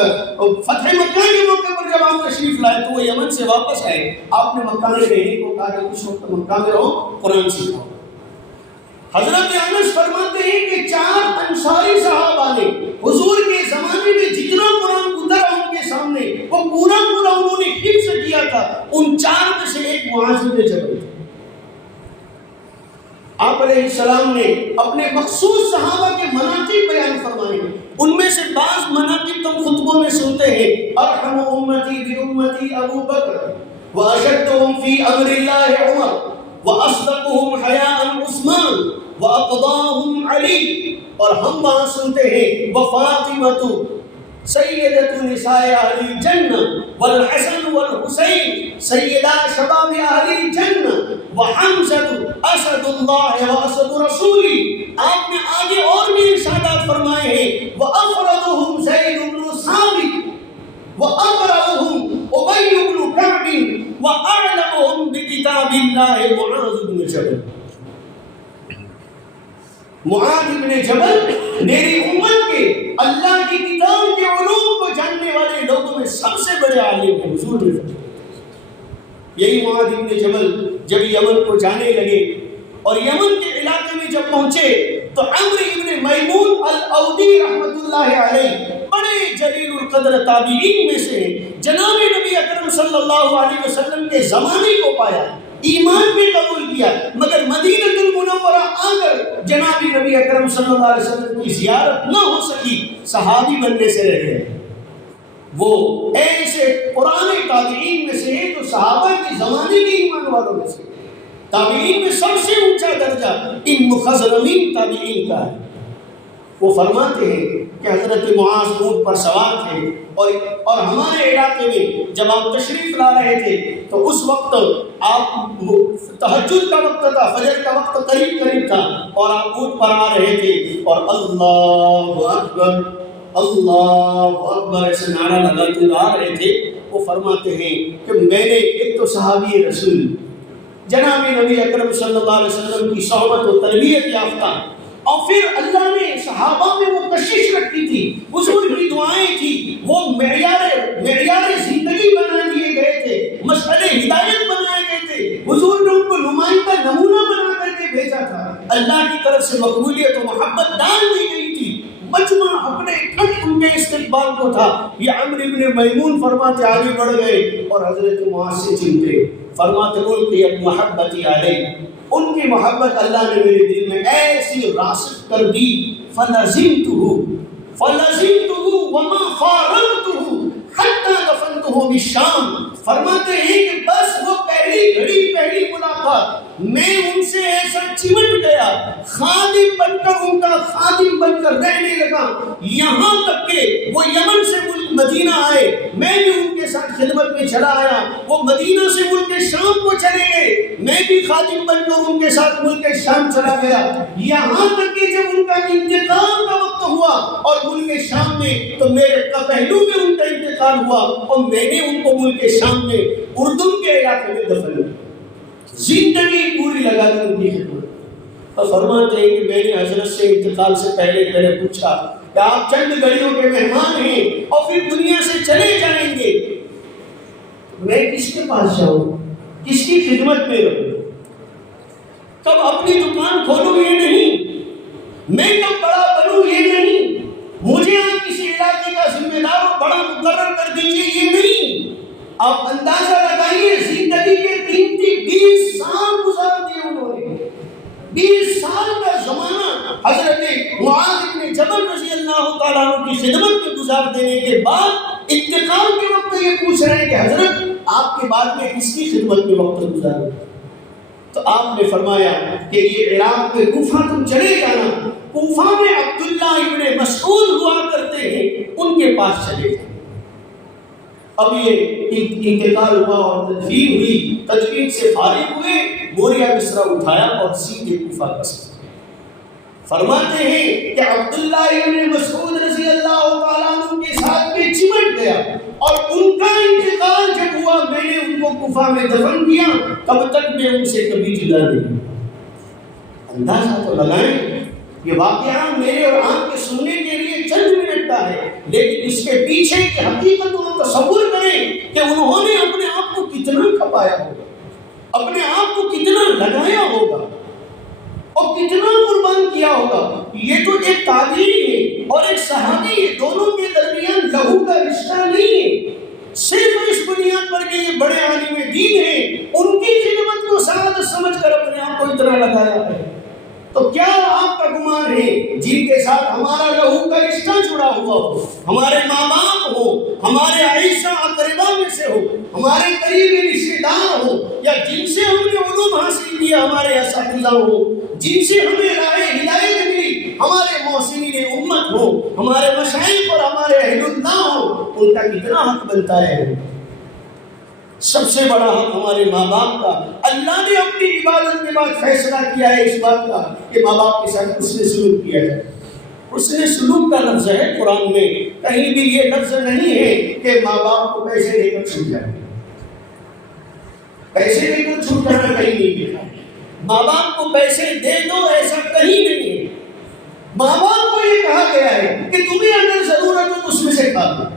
فتح مکہ کے موقع پر جب آپ تشریف لائے تو وہ یمن سے واپس آئے۔ آپ نے مکہ میں رہنے کو کہا کہ کچھ وقت مکہ میں رہو، قرآن سکھاؤ۔ حضرت انس فرماتے ہیں کہ 4 انصاری صحابہ نے حضور کے زمانے میں جتنا قرآن اترا ان کے سامنے وہ پورا انہوں نے حفظ کیا تھا۔ ان 4 میں سے ایک معاذ بن جبل تھے۔ آپ علیہ السلام نے اپنے مخصوص صحابہ کے مناقب بیان فرمائے ہیں۔ ان میں سے بعض مناقب تم خطبوں میں سنتے ہیں، ارحم امتی بامتی ابو بکر واشدهم فی امر اللہ عمر واصدقهم حیاء عثمان واقضاهم علی، اور ہم وہاں سنتے ہیں وفاطمۃ سیدۃ نساء اہل الجنہ والحسن والحسین سیدا شباب اہل الجنہ وحمزۃ اسد اللہ واسد رسولی۔ آپ نے آگے اور بھی ارشادات فرمائے ہیں، وافرضهم زید بن ثابت واقرأهم ابی بن کعب واعلمهم بکتاب اللہ معاذ بن جبل۔ معاذ بن جبل میری امت کے اللہ کی کتاب کے علوم کو جاننے والے لوگوں میں سب سے بڑے عالم ہیں حضور نے۔ یہی معاذ بن جبل جب یمن کو جانے لگے اور یمن کے علاقے میں جب پہنچے تو عمرو ابن میمون الاودی رحمۃ اللہ علیہ بڑے جلیل القدر تابعین میں سے جناب نبی اکرم صلی اللہ علیہ وسلم کے زمانے کو پایا، ایمان بھی قبول کیا، مگر مدینہ المنورہ آ کر جناب نبی اکرم صلی اللہ علیہ وسلم کی زیارت نہ ہو سکی، صحابی بننے سے رہ گئے۔ وہ ایسے پرانے تابعین میں سے ہیں جو صحابہ کے زمانے کے ایمان والوں میں سے، تابعین میں سب سے اونچا درجہ ان مخضرمین تابعین کا ہے۔ وہ فرماتے ہیں کہ حضرت معاذ اونٹ پر سوار تھے اور ہمارے علاقے میں جب آپ تشریف لا رہے تھے تو اس وقت آپ تہجد کا وقت تھا، فجر کا وقت قریب تھا، اور آپ اونٹ پر آ رہے تھے اور اللہ اکبر ایسے نعرہ لگاتے آ رہے تھے۔ وہ فرماتے ہیں کہ میں نے ایک تو صحابی رسول جناب نبی اکرم صلی اللہ علیہ وسلم کی صحبت و تربیت یافتہ، اور پھر اللہ نے صحابہ میں وہ کشش رکھی تھی، حضور کی دعائیں تھی، وہ معیار زندگی بنا دیے گئے تھے، مشعل ہدایت بنائے گئے تھے، حضور نے ان کو نمائندہ نمونہ بنا کر کے بھیجا تھا، اللہ کی طرف سے مقبولیت و محبت ڈال دی گئی تھی، مجمع اپنے ٹھنڈ ان کے استقبال کو تھا۔ یہ عمرو ابن میمون فرماتے آگے بڑھ گئے اور حضرت معاذ سے چلتے، فرماتے القیت محبتی علیہ، ان کی محبت اللہ نے میرے دل میں ایسی راسخ کر دی، فلزمتہ وما فارقتہ حتی دفنتہ بالشام۔ فرماتے ہیں کہ بس وہ پہلی ملاقات میں ان سے ایسا چمٹ گیا، خادم بن کر ان کا خادم بن کر رہنے لگا، یہاں تک کہ وہ یمن سے ملک مدینہ آئے، میں بھی ان کے ساتھ خدمت میں چلا آیا، وہ مدینہ سے ملک شام کو چلے گئے، میں بھی خادم بن کر ان کے ساتھ ملک شام چلا گیا، یہاں تک کہ جب ان کا انتقال کا وقت ہوا اور ملک شام میں تو میرے پہلو میں ان کا انتقال ہوا اور میں نے ان کو ملک شام میں اردن کے علاقے میں دفن کیا، زندگی پوری لگا دی ان کی خدمت۔ اور فرماتے ہیں کہ میں نے حضرت سے انتقال سے پہلے پوچھا کہ آپ چند گھڑیوں کے مہمان ہیں اور پھر دنیا سے چلے جائیں گے، میں کس کے پاس جاؤں، کس کی خدمت میں رہوں، کب اپنی دکان کھولوں یہ نہیں، میں کب بڑا بنوں یہ نہیں، مجھے آپ کسی علاقے کا ذمہ دار اور بڑا مقرر کر دیجیے یہ نہیں۔ آپ اندازہ لگائیے، زندگی کے قیمتی 20 سال گزار سال کا زمانہ حضرت معاذ بن جبل رضی اللہ تعالیٰ عنہ کی خدمت میں گزار دینے کے بعد انتقال کے وقت یہ پوچھ رہے ہیں کہ حضرت آپ کے بعد میں کس کی خدمت میں وقت گزاروں؟ تو آپ نے فرمایا کہ یہ عراق میں کوفہ تم چلے جانا، کوفہ میں عبداللہ ابن مسعود ہوا کرتے ہیں، ان کے پاس چلے جانا۔ اب یہ انتقال ہوا اور تدفین ہوئی، تدفین سے فارغ ہوئے، بوریا بستر اٹھایا اور سیدھے کوفہ کا سفر۔ فرماتے ہیں کہ عبداللہ ابن مسعود رضی اللہ تعالیٰ عنہ کے ساتھ میں چمٹ گیا، اور ان کا انتقال جب ہوا میں نے ان کو کوفہ میں دفن کیا، تب تک میں ان سے کبھی جدا نہیں۔ اندازہ تو لگائیں، یہ واقعہ میرے اور آپ کے سننے کے لیے چند منٹ کا ہے، لیکن اس کے پیچھے کی حقیقت کو تصور کریں کہ انہوں نے اپنے آپ کو کتنا کھپایا ہوگا، اپنے آپ کو کتنا لگایا ہوگا اور کتنا قربان کیا ہوگا۔ یہ تو ایک تابعی ہے اور ایک صحابی ہے، دونوں کے درمیان لہو کا رشتہ نہیں ہے، صرف اس بنیاد پر کہ یہ بڑے عالم دین ہیں، ان کی خدمت کو سعادت سمجھ کر اپنے آپ کو اتنا لگایا ہے۔ تو کیا آپ کا گمان ہے جن کے ساتھ ہمارا لہو کا رشتہ جڑا ہوا ہو، ہمارے ماں باپ ہو، ہمارے عائشہ اقربا میں سے ہو، ہمارے قریبی رشتے دار ہو، یا جن سے ہم نے علوم حاصل کیا ہمارے اساتذہ ہو، جن سے ہمیں راہ ہدایت ملی ہمارے محسنین امت ہو، ہمارے مشائخ اور ہمارے اہل اللہ ہو، ان کا کتنا حق بنتا ہے؟ سب سے بڑا حق ہمارے ماں باپ کا۔ اللہ نے اپنی عبادت کے بعد فیصلہ کیا ہے اس بات کا کہ ماں باپ کے ساتھ حسن سلوک کیا جائے۔ حسن سلوک کا لفظ ہے قرآن میں، کہیں بھی یہ لفظ نہیں ہے کہ ماں باپ کو پیسے دے کر چھوٹ جائے، پیسے دے کر چھوٹ جانا کہیں نہیں لکھا ہے۔ ماں باپ کو پیسے دے دو ایسا کہیں نہیں ہے۔ ماں باپ کو یہ کہا گیا ہے کہ تمہیں اگر ضرورت ہو تو اس میں سے کھا دو،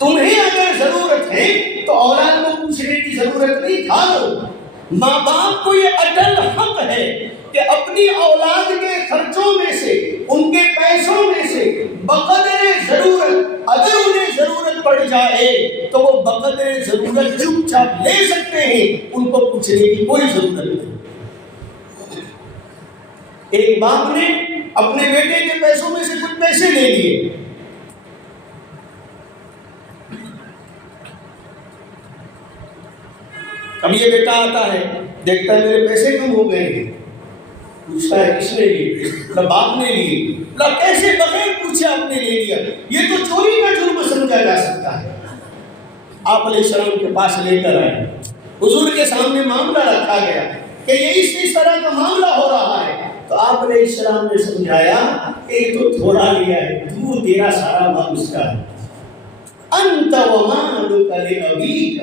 تمہیں اگر ضرورت ہے تو اولاد کو پوچھنے کی ضرورت نہیں، کھا دو۔ ماں باپ کو یہ اٹل حق ہے کہ اپنی اولاد کے خرچوں میں سے، ان کے پیسوں میں سے بقدر ضرورت، اگر انہیں ضرورت پڑ جائے تو وہ بقدر ضرورت چپ چاپ لے سکتے ہیں، ان کو پوچھنے کی کوئی ضرورت نہیں۔ ایک باپ نے اپنے بیٹے کے پیسوں میں سے کچھ پیسے لے لیے، اب یہ بیٹا آتا ہے، دیکھتا ہے میرے پیسے کم ہو گئے ہیں، پوچھتا ہے کس نے لیے؟ باپ نے لیے۔ کیسے بغیر پوچھے آپ نے لے لیا؟ یہ تو چوری کا جرم سمجھا جا سکتا ہے۔ آپ علیہ السلام کے پاس لے کر آئے، حضور کے سامنے معاملہ رکھا گیا کہ یہ اس طرح کا معاملہ ہو رہا ہے، تو آپ علیہ السلام نے سمجھایا کہ یہ تو تھوڑا لیا ہے، تو تیرا سارا مال اس کا ہے۔ انت ومالک لابیک،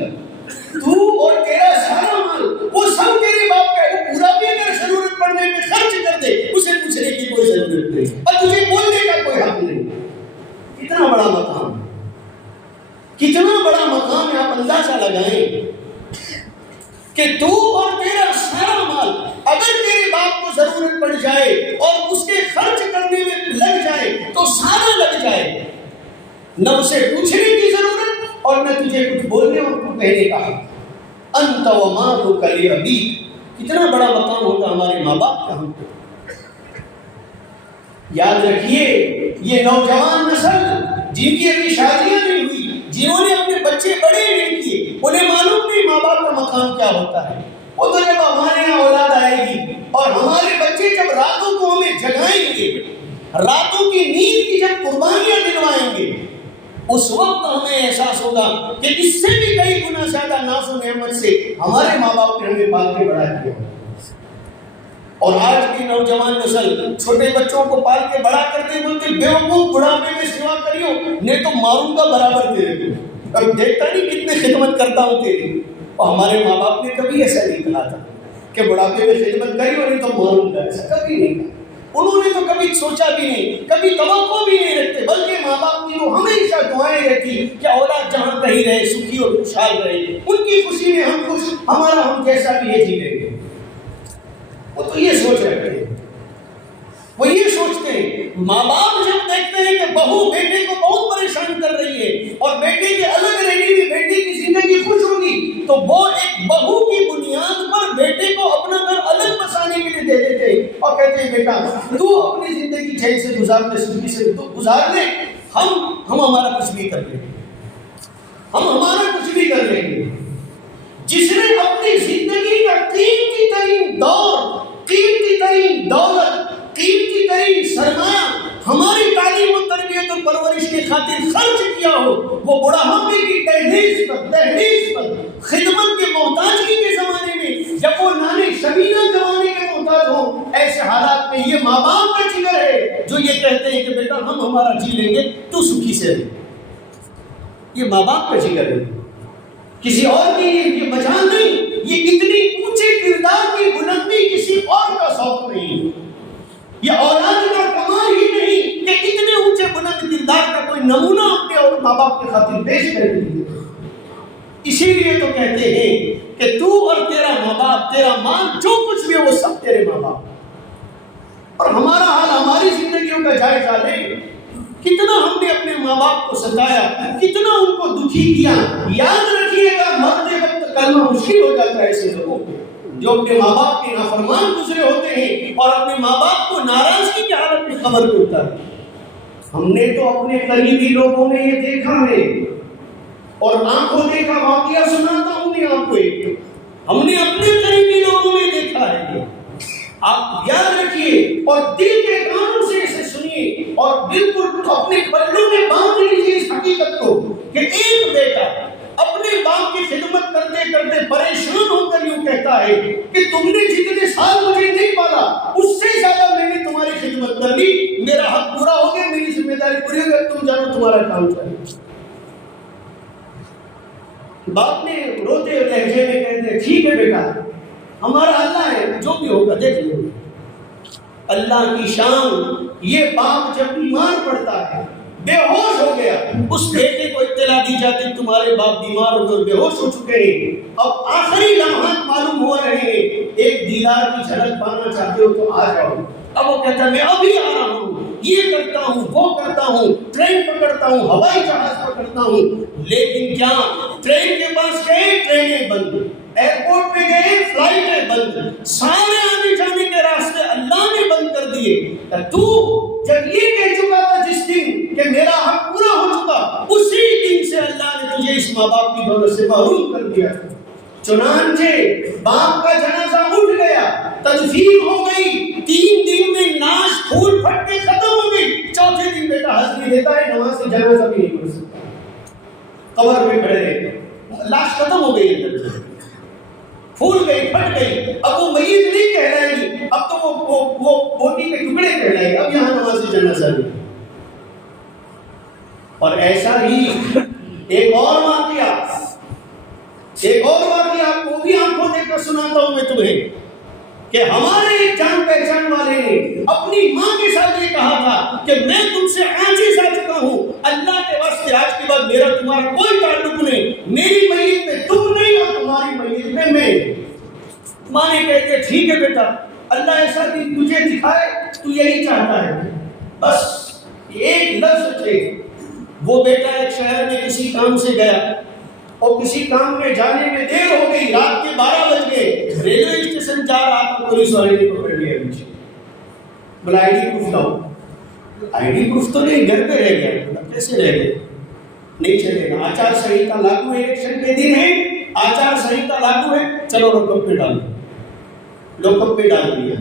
تو اور تیرا سارا مال وہ سب تیرے باپ کا ہے، وہ پورا بھی اگر ضرورت پڑنے میں خرچ کر دے، اسے پوچھنے کی کوئی ضرورت نہیں اور تجھے بولنے کا کوئی حق نہیں۔ کتنا بڑا مقام، کتنا بڑا مقام ہے، آپ اندازہ لگائیں کہ تو اور تیرا سارا مال اگر تیرے باپ کو ضرورت پڑ جائے اور اس کے خرچ کرنے میں لگ جائے تو سارا لگ جائے، نہ اسے پوچھنے کی ضرورت اور نہ تجھے کچھ بولنے اور کچھ کہنے کا حق۔ انت ومالک لابیک، کتنا بڑا مقام ہوتا ہمارے ماں باپ کا ہم کو۔ یاد رکھیے یہ نوجوان نسل جن کی ابھی شادیاں نہیں ہوئی، جنہوں نے اپنے بچے بڑے نہیں کیے، انہیں معلوم نہیں ماں باپ کا مقام کیا ہوتا ہے۔ وہ تو جب ہمارے یہاں اولاد آئے گی اور ہمارے بچے جب راتوں کو ہمیں جگائیں گے، راتوں کی نیند کی جب قربانیاں دلوائیں گے، اس وقت ہمیں احساس ہوگا کہ اس سے بھی کئی گنا زیادہ ناز و نعمت سے ہمارے ماں باپ نے ہمیں پال کے بڑا کیا۔ اور آج کی نوجوان نسل چھوٹے بچوں کو پال کے بڑا کرتے بولتے بیوقوف، بڑھاپے میں سیوا کریو، نہیں تو ماروں گا برابر تیرے کو، اب دیکھتا نہیں کتنے خدمت کرتا ہوں تیری۔ اور ہمارے ماں باپ نے کبھی ایسا نہیں کہا تھا کہ بڑھاپے میں خدمت کریو نہیں تو ماروں گا، ایسا کبھی نہیں کہا۔ انہوں نے تو کبھی سوچا بھی نہیں، کبھی توقع بھی نہیں رکھتے، بلکہ ماں باپ کی تو ہمیشہ دعائیں رہتی کہ اولاد جہاں کہیں رہے سکھی اور خوشحال رہے، ان کی خوشی میں ہم خوش، ہمارا ہم جیسا بھی یہ جی لیں گے۔ وہ تو یہ سوچ رکھتے ہیں، وہ یہ سوچتے ہیں۔ ماں باپ جب دیکھتے ہیں کہ بہو بیٹے کو بہت پریشان کر رہی ہے اور بیٹے کے الگ رہنے میں بیٹے کی زندگی خوش ہوگی، تو وہ ایک بہو کی بنیاد پر بیٹے کو اپنا گھر الگ بسانے دے دیتے اور کہتے ہیں بیٹا تو اپنی زندگی چین سے گزارنے سخی سے تو گزار لے، ہم ہمارا کچھ بھی کر لیں گے، ہم ہمارا کچھ بھی کر لیں گے۔ جس نے اپنی زندگی کا قیمتی ترین دور، قیمتی ترین دولت، قیمتی ترین سرمایہ ہماری تعلیم و تربیت اور پرورش کی خاطر خرچ کیا ہو، وہ بڑھاپے کی دہلیز پر خدمت کے محتاجگی کے زمانے میں جب وہ نانے شبینہ زمانے کے محتاج ہوں، ایسے حالات میں یہ ماں باپ کا جگر ہے جو یہ کہتے ہیں کہ بیٹا ہم ہمارا جی لیں گے تو سکھی سے رہے۔ یہ ماں باپ کا جگر ہے، کسی اور کی یہ مجال نہیں، یہ اتنی اونچے کردار کی بلندی کسی اور کا شوق نہیں، یہ اولاد کا کمال ہی نہیں کہ اتنے اونچے بلند کردار کا کوئی نمونہ اپنے اور ماں باپ کی خاطر پیش کر دیے۔ اسی لیے تو کہتے ہیں کہ تو اور تیرا ماں باپ، تیرا ماں جو کچھ بھی ہے وہ سب تیرے ماں باپ۔ اور ہمارا حال، ہماری زندگیوں کا جائزہ لیں، کتنا ہم نے اپنے ماں باپ کو ستایا، کتنا ان کو دکھی کیا۔ یاد رکھیے گا مرتے وقت کلمہ مشکل ہو جاتا ہے ایسے لوگوں کو جو اپنے ماں باپ کے نافرمان گزرے ہوتے ہیں اور اپنے ماں باپ کو ناراضگی کی حالت میں قبر پہ اتارتے ہیں۔ ہم نے تو اپنے قریبی لوگوں میں یہ دیکھا ہے اور آنکھوں دیکھا واقعہ سناتا ہوں میں آپ کو ایک، ہم نے اپنے قریبی لوگوں میں دیکھا ہے۔ آپ یاد رکھیے اور دل کے کانوں سے اسے سنیے اور بالکل اپنے پلوں میں باندھ لیجیے اس حقیقت کو کہ ایک بیٹا اپنے باپ کی خدمت کرتے کرتے پریشان ہو کر یوں کہتا ہے کہ تم نے جتنے سال مجھے نہیں پالا اس سے زیادہ میں نے تمہاری خدمت کر لی، میرا حق پورا ہو گیا، میری ذمہ داری پوری ہو گئی، تم جانو تمہارا کام چاہیے۔ باپ نے روتے لہجے میں کہتے ٹھیک ہے بیٹا، ہمارا اللہ ہے، جو بھی ہوگا دیکھ لیں گے۔ اللہ کی شان، یہ باپ جب بیمار پڑتا ہے، بے ہوش ہو گیا، اس بیٹے کو اطلاع دی جاتی تمہارے باپ بیمار ہو گئے، بے ہوش ہو چکے ہیں، اب آخری لمحات معلوم ہو رہے ہیں، ایک دیدار کی جھلک پانا چاہتے ہو تو آ جاؤ۔ اب وہ کہتا ہے میں ابھی آ رہا ہوں، یہ کرتا ہوں، وہ کرتا ہوں، ٹرین پکڑتا ہوں، ہوائی جہاز پکڑتا ہوں، لیکن کیا ٹرین کے پاس گئے ٹرینیں بند، ایئرپورٹ پہ گئے فلائٹیں بند، سارے آنے جانے کے راستے اللہ نے بند کر دیے۔ تو جب یہ کہہ چکا تھا جس دن کہ میرا حق پورا ہو چکا، اسی دن سے اللہ نے تجھے اس ماں باپ کی دولت سے محروم کر دیا۔ چنانچہ باپ کا جنازہ اٹھ گیا، تدفین ہو گئی، 3 دن میں ناش پھول پھٹ کے ختم ہو گئی، چوتھے دن بیٹا حاضری دیتا ہے، نماز سے جنازہ بھی نہیں پڑھ سکتا، قبر میں کھڑے رہے، لاش ختم ہو گئی اندر سے، پھول گئی، پھٹ گئی، اب وہ میت نہیں کہلائے گی، اب تو وہ بوٹی کے ٹکڑے کہلائے گی، اب یہاں نماز جنازہ نہیں۔ اور ایسا ہی ایک اور واقعہ آپ کو بھی آنکھوں دیکھ کر سناتا ہوں میں تمہیں کہ ہمارے ایک جان پہچان والے نے اپنی ماں کے ساتھ یہ کہا تھا کہ میں تم سے عاجز آ چکا ہوں، اللہ کے واسطے آج کے بعد میرا تمہارا کوئی تعلق نہیں، میری میت میں تم نہیں اور تمہاری میت میں میں۔ ماں نے کہتے ٹھیک ہے بیٹا، اللہ ایسا دن تجھے دکھائے تو یہی چاہتا ہے، بس ایک لفظ تھے۔ وہ بیٹا ایک شہر میں کسی کام سے گیا اور کسی کام میں جانے میں دیر ہو گئی، رات کے 12 بج گئے، ریلوے اسٹیشن جا رہا تھا، پولیس والے نے پکڑ لیا پیچھے، بولا آئی ڈی پروف لاؤ۔ آئی ڈی پروف تو نہیں، گھر پہ رہ گیا، کیسے رہ گئے؟ نہیں چلے گا، آچار سنہتا لاگو ہے، الیکشن کے دن ہے، آچار سنہتا لاگو ہے، چلو لاک اپ پہ ڈال دو، لاک اپ پہ ڈال دیا۔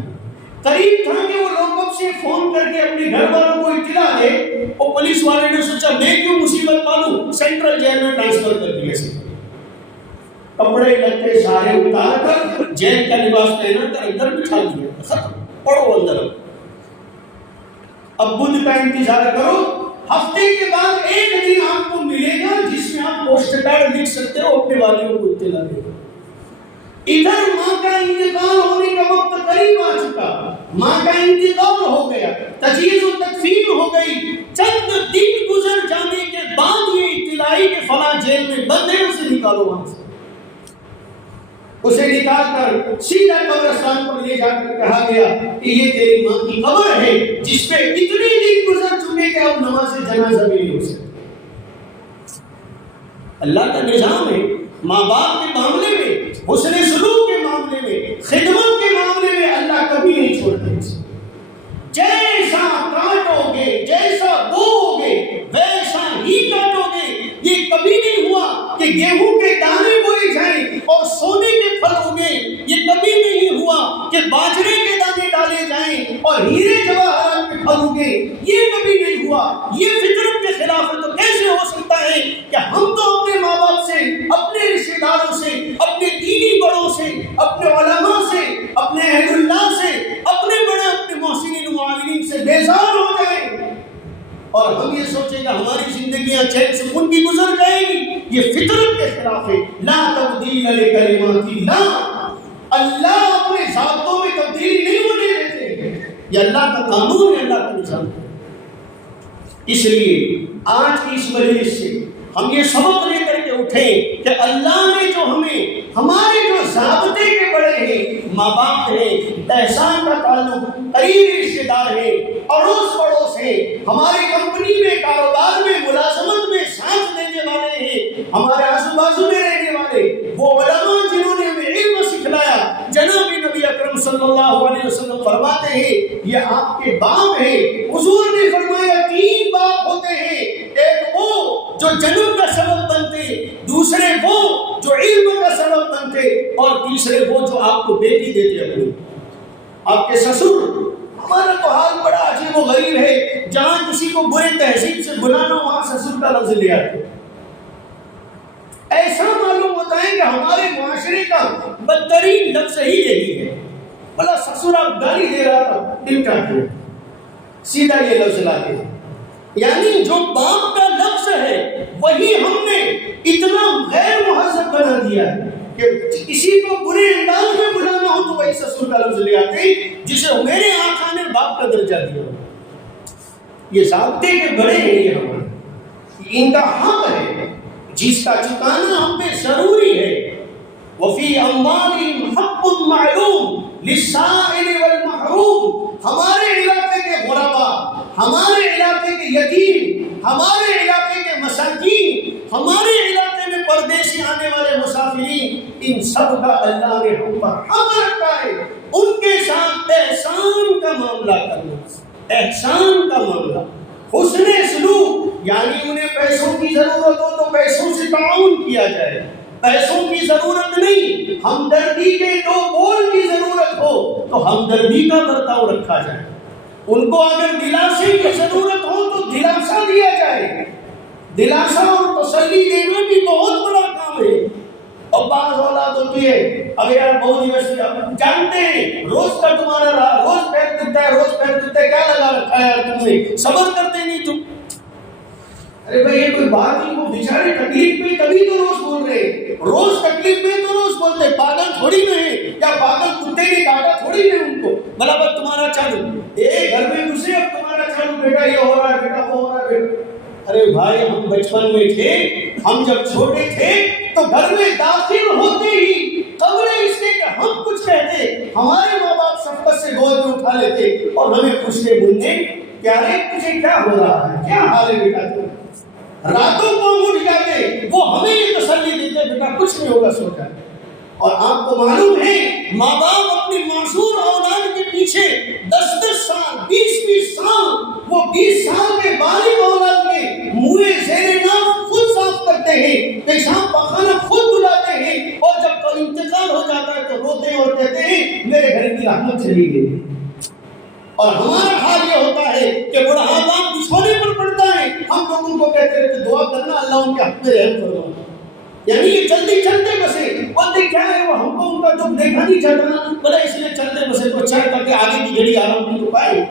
قریب تھا کہ وہ لاک اپ سے فون کر کے اپنے گھر والوں کو اطلاع دے، اور پولیس والے نے سوچا میں کیوں مصیبت پالوں، سینٹرل جیل میں ٹرانسفر کر دیا سے، کپڑے لتے سارے اتار کر جیل کا لباس پہنا کر اندر بٹھا دیا، ختم، پڑھو اندر۔ اب بدھ کا انتظار کرو، ہفتے کے بعد ایک دن آپ کو ملے گا جس میں آپ پوسٹ کارڈ لکھ سکتے ہو، اپنے والدوں کو اطلاع دے گا۔ ادھر ماں کا انتقال ہونے کا وقت قریب آ چکا، ماں کا انتقال ہو گیا، تجہیز و تکفین ہو گئی، چند دن گزر جانے کے بعد یہ اطلاعی کہ فلاں جیل میں بند ہے، اسے نکالو وہاں سے۔ اسے نکال کر سیدھا قبرستان پر لے جا کر کہا گیا کہ یہ تیری ماں کی قبر ہے جس پہ اتنے دن گزر چکے کہ اب نماز جنازہ بھی نہیں ہو سکتا۔ اللہ کا نظام ہے، ماں باپ کے معاملے میں، حسن سلوک کے معاملے میں، خدمت کے معاملے میں اللہ کبھی چھوڑنے سے۔ جیسا کاٹو گے، جیسا بو گے ویسا ہی کاٹو گے۔ یہ کبھی نہیں ہوا کہ گیہوں کے دانے بوئے جائیں اور سونے کے پھل اگیں، یہ کبھی نہیں ہوا کہ باجرے کے دانے ڈالے جائیں اور ہیرے جواہرات کے پھل اگیں، یہ کبھی نہیں ہوا۔ یہ فطرت کے خلاف ہے۔ تو کیسے ہو سکتا ہے کہ ہم تو اپنے ماں باپ سے، اپنے رشتے داروں سے، اپنے دینی بڑوں سے، اپنے علماء سے، اپنے اہل اللہ سے، اپنے بڑے اپنے محسنین و معاونین سے بیزار ہو جائیں اور ہم یہ سوچیں کہ ہماری زندگیاں چین سکون کی گزر جائیں گی؟ یہ فطرت کے خلاف ہے۔ لا تبدیل لکلمات اللہ، اللہ اپنے ذاتوں میں تبدیلی نہیں ہونے دیتے، یہ اللہ کا قانون ہے، اللہ کا نظام ہے۔ اس لیے آج کی اس مجلس سے ہم یہ سبق لے کر کے اٹھیں کہ اللہ نے جو ہمیں، ہمارے جو ضابطے کے بڑے ہیں، ماں باپ ہیں، احسان کا تعلق، قریبی رشتے دار ہیں، اڑوس پڑوس ہیں، ہماری کمپنی میں، کاروبار میں، ملازمت میں ساتھ دینے والے ہیں، ہمارے آزو بازو میں رہنے والے وہ علماء جنہوں نے ہمیں علم سکھلایا۔ جناب نبی اکرم صلی اللہ علیہ وسلم فرماتے ہیں یہ آپ کے باپ ہیں۔ حضور نے فرمایا 3 باپ ہوتے ہیں، ایک وہ جو جنم کا سبب بنتے، دوسرے وہ جو علم کا سبب بنتے، اور تیسرے وہ جو آپ کو بیٹی دیتے اپنی۔ آپ کے سسر، ہمارا تو حال بڑا عجیب و غریب ہے، جہاں کسی کو برے تہذیب سے بلانا وہاں سسر کا لفظ لے آتے۔ ایسا معلوم ہوتا ہے کہ ہمارے معاشرے کا بدترین لفظ ہی یہی ہے۔ بلا سسر آپ گالی دے رہا تھا، ڈنٹا کیوں، سیدھا یہ لفظ لاتے ہیں۔ یعنی جو باپ کا لفظ ہے وہی ہم نے اتنا غیر مہذب بنا دیا ہے کہ کسی کو برے انداز میں بلانا ہو تو وہی سسر کا لفظ لے آتے ہیں، جسے میرے آقا نے باپ کا درجہ دیا۔ یہ ضابطے کے بڑے ہیں، یہ ہمارے، ان کا حق ہے جس کا چکانا ہم پہ ضروری ہے۔ وفی اموالہم حق معلوم للسائل والمحروم۔ ہمارے علاقے کے غربا، ہمارے علاقے کے یتیم، ہمارے علاقے کے مساکین، ہمارے علاقے میں پردیسی آنے والے مسافرین، ان سب کا اللہ نے ہم پر حق رکھا ہے۔ ان کے ساتھ احسان کا معاملہ کرنا، احسان کا معاملہ، حسن سلوک، یعنی انہیں پیسوں کی ضرورت ہو تو پیسوں سے تعاون کیا جائے، پیسوں کی ضرورت نہیں، ہمدردی کے 2 بول کی ضرورت ہو تو ہمدردی کا برتاؤ رکھا جائے۔ ان کو اگر دلاسے کی ضرورت ہو تو دلاسا دیا جائے۔ دلاسا اور تسلی دینا بھی بہت بڑا کام ہے۔ اور بعض اولاد ہوتی ہے، اب یار بہت ہی جانتے ہیں روز کا تمہارا رہا، روز پیر دکھتا ہے، روز پیر دکھتا ہے، کیا لگا رکھا ہے یار تم نے، صبر کرتے نہیں تم۔ ارے بھائی یہ کوئی بات نہیں، وہ بیچارے تکلیف میں تبھی تو روز بول رہے ہیں، روز تکلیف میں تو روز بولتے، پاگل تھوڑی نہ ہے، یا پاگل کتے نے کاٹا تھوڑی نہ ان کو، بلا بس تمہارا چالو، گھر میں گھسے اب تمہارا چالو، بیٹا یہ ہو رہا ہے، بیٹا وہ ہو رہا ہے۔ ارے بھائی ہم بچپن میں تھے، ہم جب چھوٹے تھے تو گھر میں داخل ہوتے ہی قبل اس کے کہ ہم کچھ کہتے، ہمارے ماں باپ شفقت سے گود میں اٹھا لیتے اور ہمیں پوچھتے بولتے کیا رے تجھے کیا ہو رہا ہے، کیا حال ہے بیٹا تم؟ راتوں کو اٹھ جاتے، وہ ہمیں یہ تسلی دیتے بیٹا کچھ نہیں ہوگا، سو جا۔ اور آپ کو معلوم ہے ماں باپ اپنی معصور اولاد کے پیچھے 10 سال 20 سال، وہ 20 سال کے بالغ اولاد کے منہ زیر ناف خود صاف کرتے ہیں، پیشاب پخانہ خود دھلاتے ہیں، اور جب انتقال ہو جاتا ہے تو روتے اور کہتے ہیں میرے گھر کی رحمت چلی گئی۔ اور ہمارا حال یہ ہوتا ہے کہ بڑھاپا بچھونے پر پڑتا ہے، ہم لوگ ان کو کہتے رہتے دعا کرنا اللہ ان کے حق میں رحم فرمائے۔ یعنی یہ جلدی چلتے بسے، بولتے کیا ہے وہ ہم کو ان کا دکھ دیکھنا نہیں چاہتا، بولے اس لیے چلتے بسے تو اچھا کر کے آگے کی گھڑی آرام کی تو پائے۔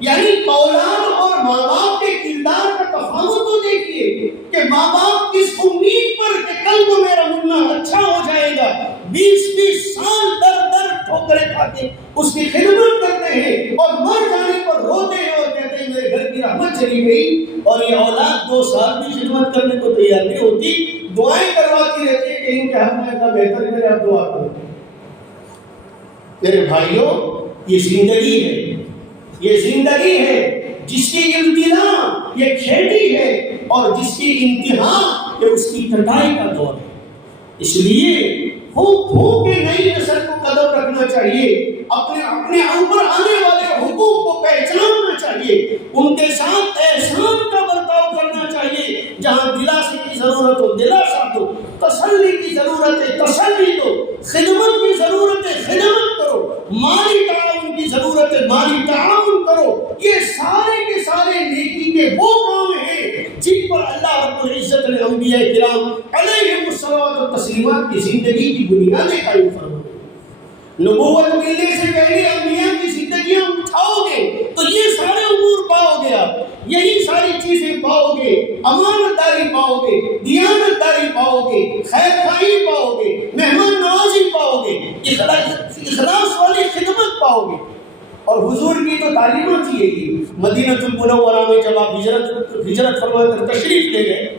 یعنی اولاد اور ماں باپ کے کردار کا تفاوت تو دیکھیے کہ ماں باپ کس امید پر کہ کل کو میرا منا اچھا ہو جائے گا، 20 سال در ٹھوکریں کھاتے اس کی خدمت کرتے ہیں، اور مر جانے پر روتے ہیں اور کہتے ہیں میرے گھر کی رحمت چلی گئی۔ اور یہ اولاد 2 سال بھی خدمت کرنے کو تیار نہیں ہوتی، دعائیں کرواتی رہتی ہے کہ ان کے حق میں اتنا بہتر کرے، آپ دعا کرو۔ میرے بھائیوں یہ زندگی ہے، یہ زندگی ہے جس کی ابتدا یہ کھیتی ہے اور جس کی انتہا یہ اس کی کٹائی کا دور ہے۔ اس لیے ہو کے نئی نسل کو قدم رکھنا چاہیے، اپنے اوپر آنے والے حقوق کو پہچاننا چاہیے، ان کے ساتھ احسان کا برتاؤ کرنا چاہیے، جہاں دلاسے کی ضرورت ہو دلاسا دو، تسلی کی ضرورت ہے تسلی دو، خدمت کی ضرورت ہے خدمت کرو، مالی تعاون کی ضرورت ہے مالی تعاون کرو۔ یہ سارے کے سارے نیکی کے وہ کام ہیں جن پر اللہ رب العزت نے انبیاء کرام علیہم الصلوۃ والتسلیمات کی زندگی کی بنیادیں قائم فرمائی۔ نبوت ملنے سے پہلے انبیاء کی زندگیاں اٹھاؤ گے تو یہ سارے امور پاؤ گے، آپ یہی ساری چیزیں پاؤ گے، امانت داری پاؤ گے، دیانت داری پاؤ گے، خیر خواہی پاؤ گے، مہمان نوازی پاؤ گے، اخلاص والی خدمت پاؤ گے۔ اور حضور کی تو تعلیمات ہی یہی، مدینہ المنورہ میں جب آپ ہجرت فرما کر تشریف لے گئے،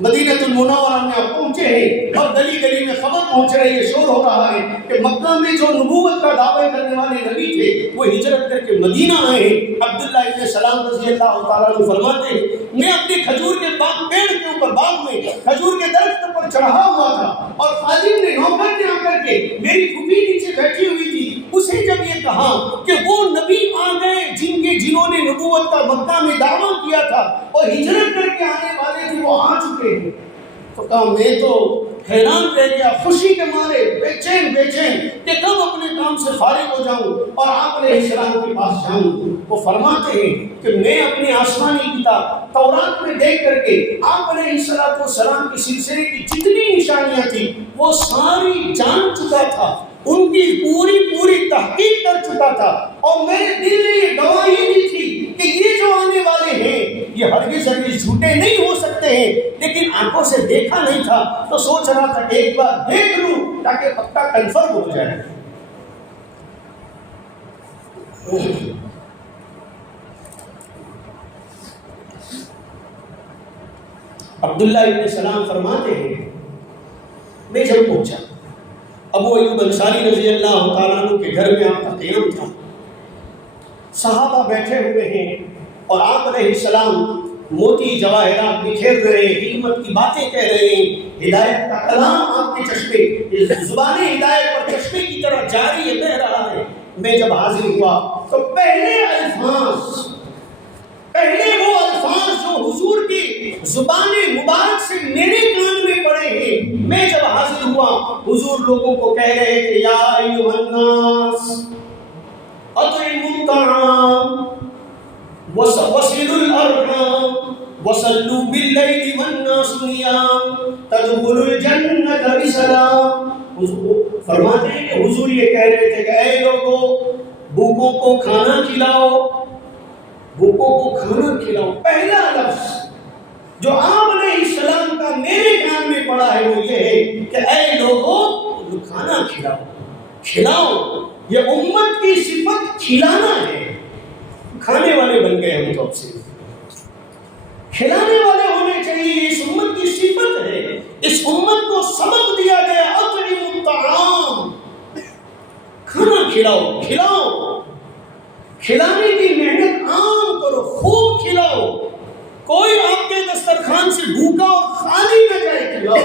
مدینہ المنورہ میں آپ پہنچے ہیں اور گلی گلی میں خبر پہنچ رہی ہے، شور ہو رہا ہے کہ مکہ میں جو نبوت کا دعویٰ کرنے والے نبی تھے وہ ہجرت کر کے مدینہ آئے ہیں۔ عبداللہ ابن سلام رضی اللہ تعالیٰ عنہ فرماتے ہیں میں اپنے کھجور کے پیڑ کے اوپر باغ میں کھجور کے درخت پر چڑھا ہوا تھا اور خادم نے نوکر نے آ کر کے میری پھوپھی نیچے بیٹھی ہوئی تھی، اسے جب یہ کہا کہ وہ نبی آ گئے جنہوں نے نبوت کا مکہ میں دعویٰ کیا تھا اور ہجرت کر کے آنے والے تھے وہ آ چکے ہیں، تو کہا میں تو حیران رہ گیا، خوشی کے مارے بے چین کہ کب اپنے کام سے فارغ ہو جاؤں اور آپ علیہ السلام کے پاس جاؤں۔ وہ فرماتے ہیں کہ میں اپنی آسمانی کتاب تورات میں دیکھ کر کے آپ علیہ السلام کے سلسلے کی جتنی نشانیاں تھیں وہ ساری جان چکا تھا، ان کی پوری تحقیق کر چکا تھا، اور میرے دل نے یہ گواہی دی تھی کہ یہ جو آنے والے ہیں یہ ہرگز جھوٹے نہیں ہو سکتے ہیں، لیکن آنکھوں سے دیکھا نہیں تھا تو سوچ رہا تھا ایک بار دیکھ لوں تاکہ پکا کنفرم ہو جائے۔ عبداللہ ابن سلام فرماتے ہیں میں جب پہنچا ابو ایوب انصاری رضی اللہ تعالیٰ عنہ کے گھر میں آپ کا قیام تھا، صحابہ بیٹھے ہوئے ہیں اور آپ علیہ السلام موتی جواہرات بکھیر رہے ہیں، حکمت کی باتیں کہہ رہے ہیں، ہدایت کا کلام آپ کے چشمے زبان ہدایت پر چشمے کی طرح جاری ہے بہہ رہا ہے۔ میں جب حاضر ہوا تو پہلے وہ الفاظ جو حضور کی زبان مبارک سے میرے کان میں پڑے ہیں، میں جب حاضر ہوا حضور لوگوں کو کہہ رہے تھے یا ایھا الناس اطعموا الطعام وصلوا الارحام وصلوا باللیل والناس نیام تدخلوا الجنۃ بسلام۔ فرماتے ہیں کہ حضور یہ کہہ رہے تھے کہ اے لوگوں بھوکوں کو کھانا کھلاؤ، بھوکوں کو کھانا کھلاؤ۔ پہلا لفظ جو آپ علیہ السلام کا میرے کان میں پڑا ہے وہ یہ ہے کہ اے لوگوں کھانا کھلاؤ۔ یہ امت کی صفت کھلانا ہے، کھانے والے بن گئے ہم تو اب سے، کھلانے والے ہونے چاہیے، اس امت کی صفت ہے۔ اس امت کو سبق دیا گیا اطعموا الطعام، کھانا کھلاؤ، کھلانے کی محنت عام کرو، خوب کھلاؤ، کوئی آپ کے دسترخوان سے بھوکا اور خالی نہ جائے، کھلاؤ۔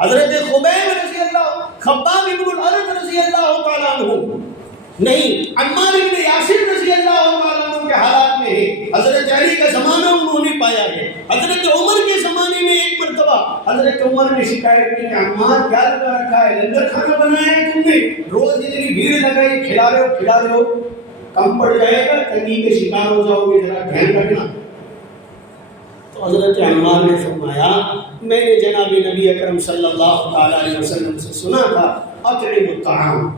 حضرت خبیب رضی اللہ، خباب ابن الارت رضی اللہ تعالیٰ عنہ نہیں، عمار ابن یاسر رضی اللہ تعالیٰ عنہ کے حالات میں ہے، حضرت علی کا زمانہ انہوں نے پایا ہے، حضرت عمر کے زمانے میں ایک مرتبہ حضرت عمر نے شکایت کی کہ عمار کیا لگا رکھا ہے، لنگر کھانا بنایا ہے تم نے، روز اتنی بھیڑ لگائی، کھلا رہے ہو، کم پڑ جائے گا، تنگی کے شکار ہو جاؤ گے، ذرا دھیان رکھنا۔ تو حضرت عمار نے فرمایا میں نے جناب نبی اکرم صلی اللہ تعالی علیہ وسلم سے سنا تھا اطعموا الطعام،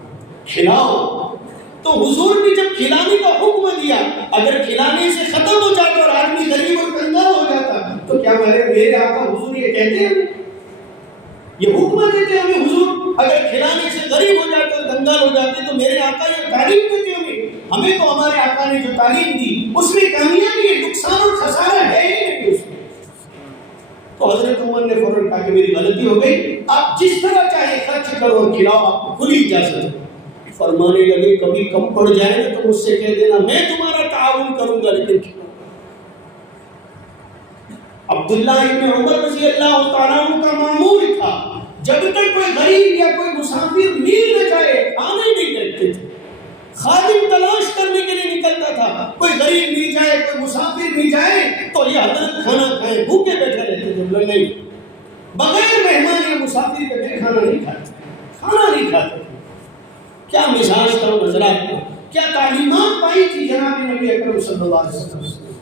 کھلاؤ۔ تو حضور نے جب کھلانے کا حکم دیا، اگر کھلانے سے ختم ہو جاتا اور آدمی غریب اور کنگال ہو جاتا تو کیا میرے آقا حضور یہ کہتے ہیں، یہ حکم دیتے ہمیں حضور، اگر کھلانے سے غریب ہو جاتے اور کنگال ہو جاتے تو میرے آقا یہ تعلیم دیتے ہمیں تو ہمارے آقا نے جو تعلیم دی اس میں کامیابی ہے، نقصان اور خسارہ ہے ہی نہیں اس میں۔ تو حضرت عمر نے فوراً کہا کہ میری غلطی ہو گئی، آپ جس طرح چاہے خرچ کرو اور کھلاؤ، آپ کو کھلی اجازت ہے۔ فرمانے لگے کبھی کم پڑ جائے نا تو مجھ سے کہہ دینا، میں تمہارا تعاون کروں گا، لیکن کھلاؤ۔ عبداللہ ابن عمر رضی اللہ تعالیٰ عنہ کا معمول تھا جب تک کوئی غریب یا کوئی مسافر مل نہ جائے کھانے نہیں دیتے تھے. خادم تلاش کرنے کے لیے نکلتا تھا, کوئی غریب مل جائے, کوئی مسافر مل جائے تو یہ حضرت کھانا کھائے, بھوکے بیٹھے رہتے تھے. نہیں, بغیر مہمان یا مسافر کے کھانا نہیں کھاتے, کھانا نہیں کھاتے. کیا مزاج تھا حضرات کو, کیا تعلیمات پائی تھی جناب نبی اکرم صلی اللہ علیہ وسلم.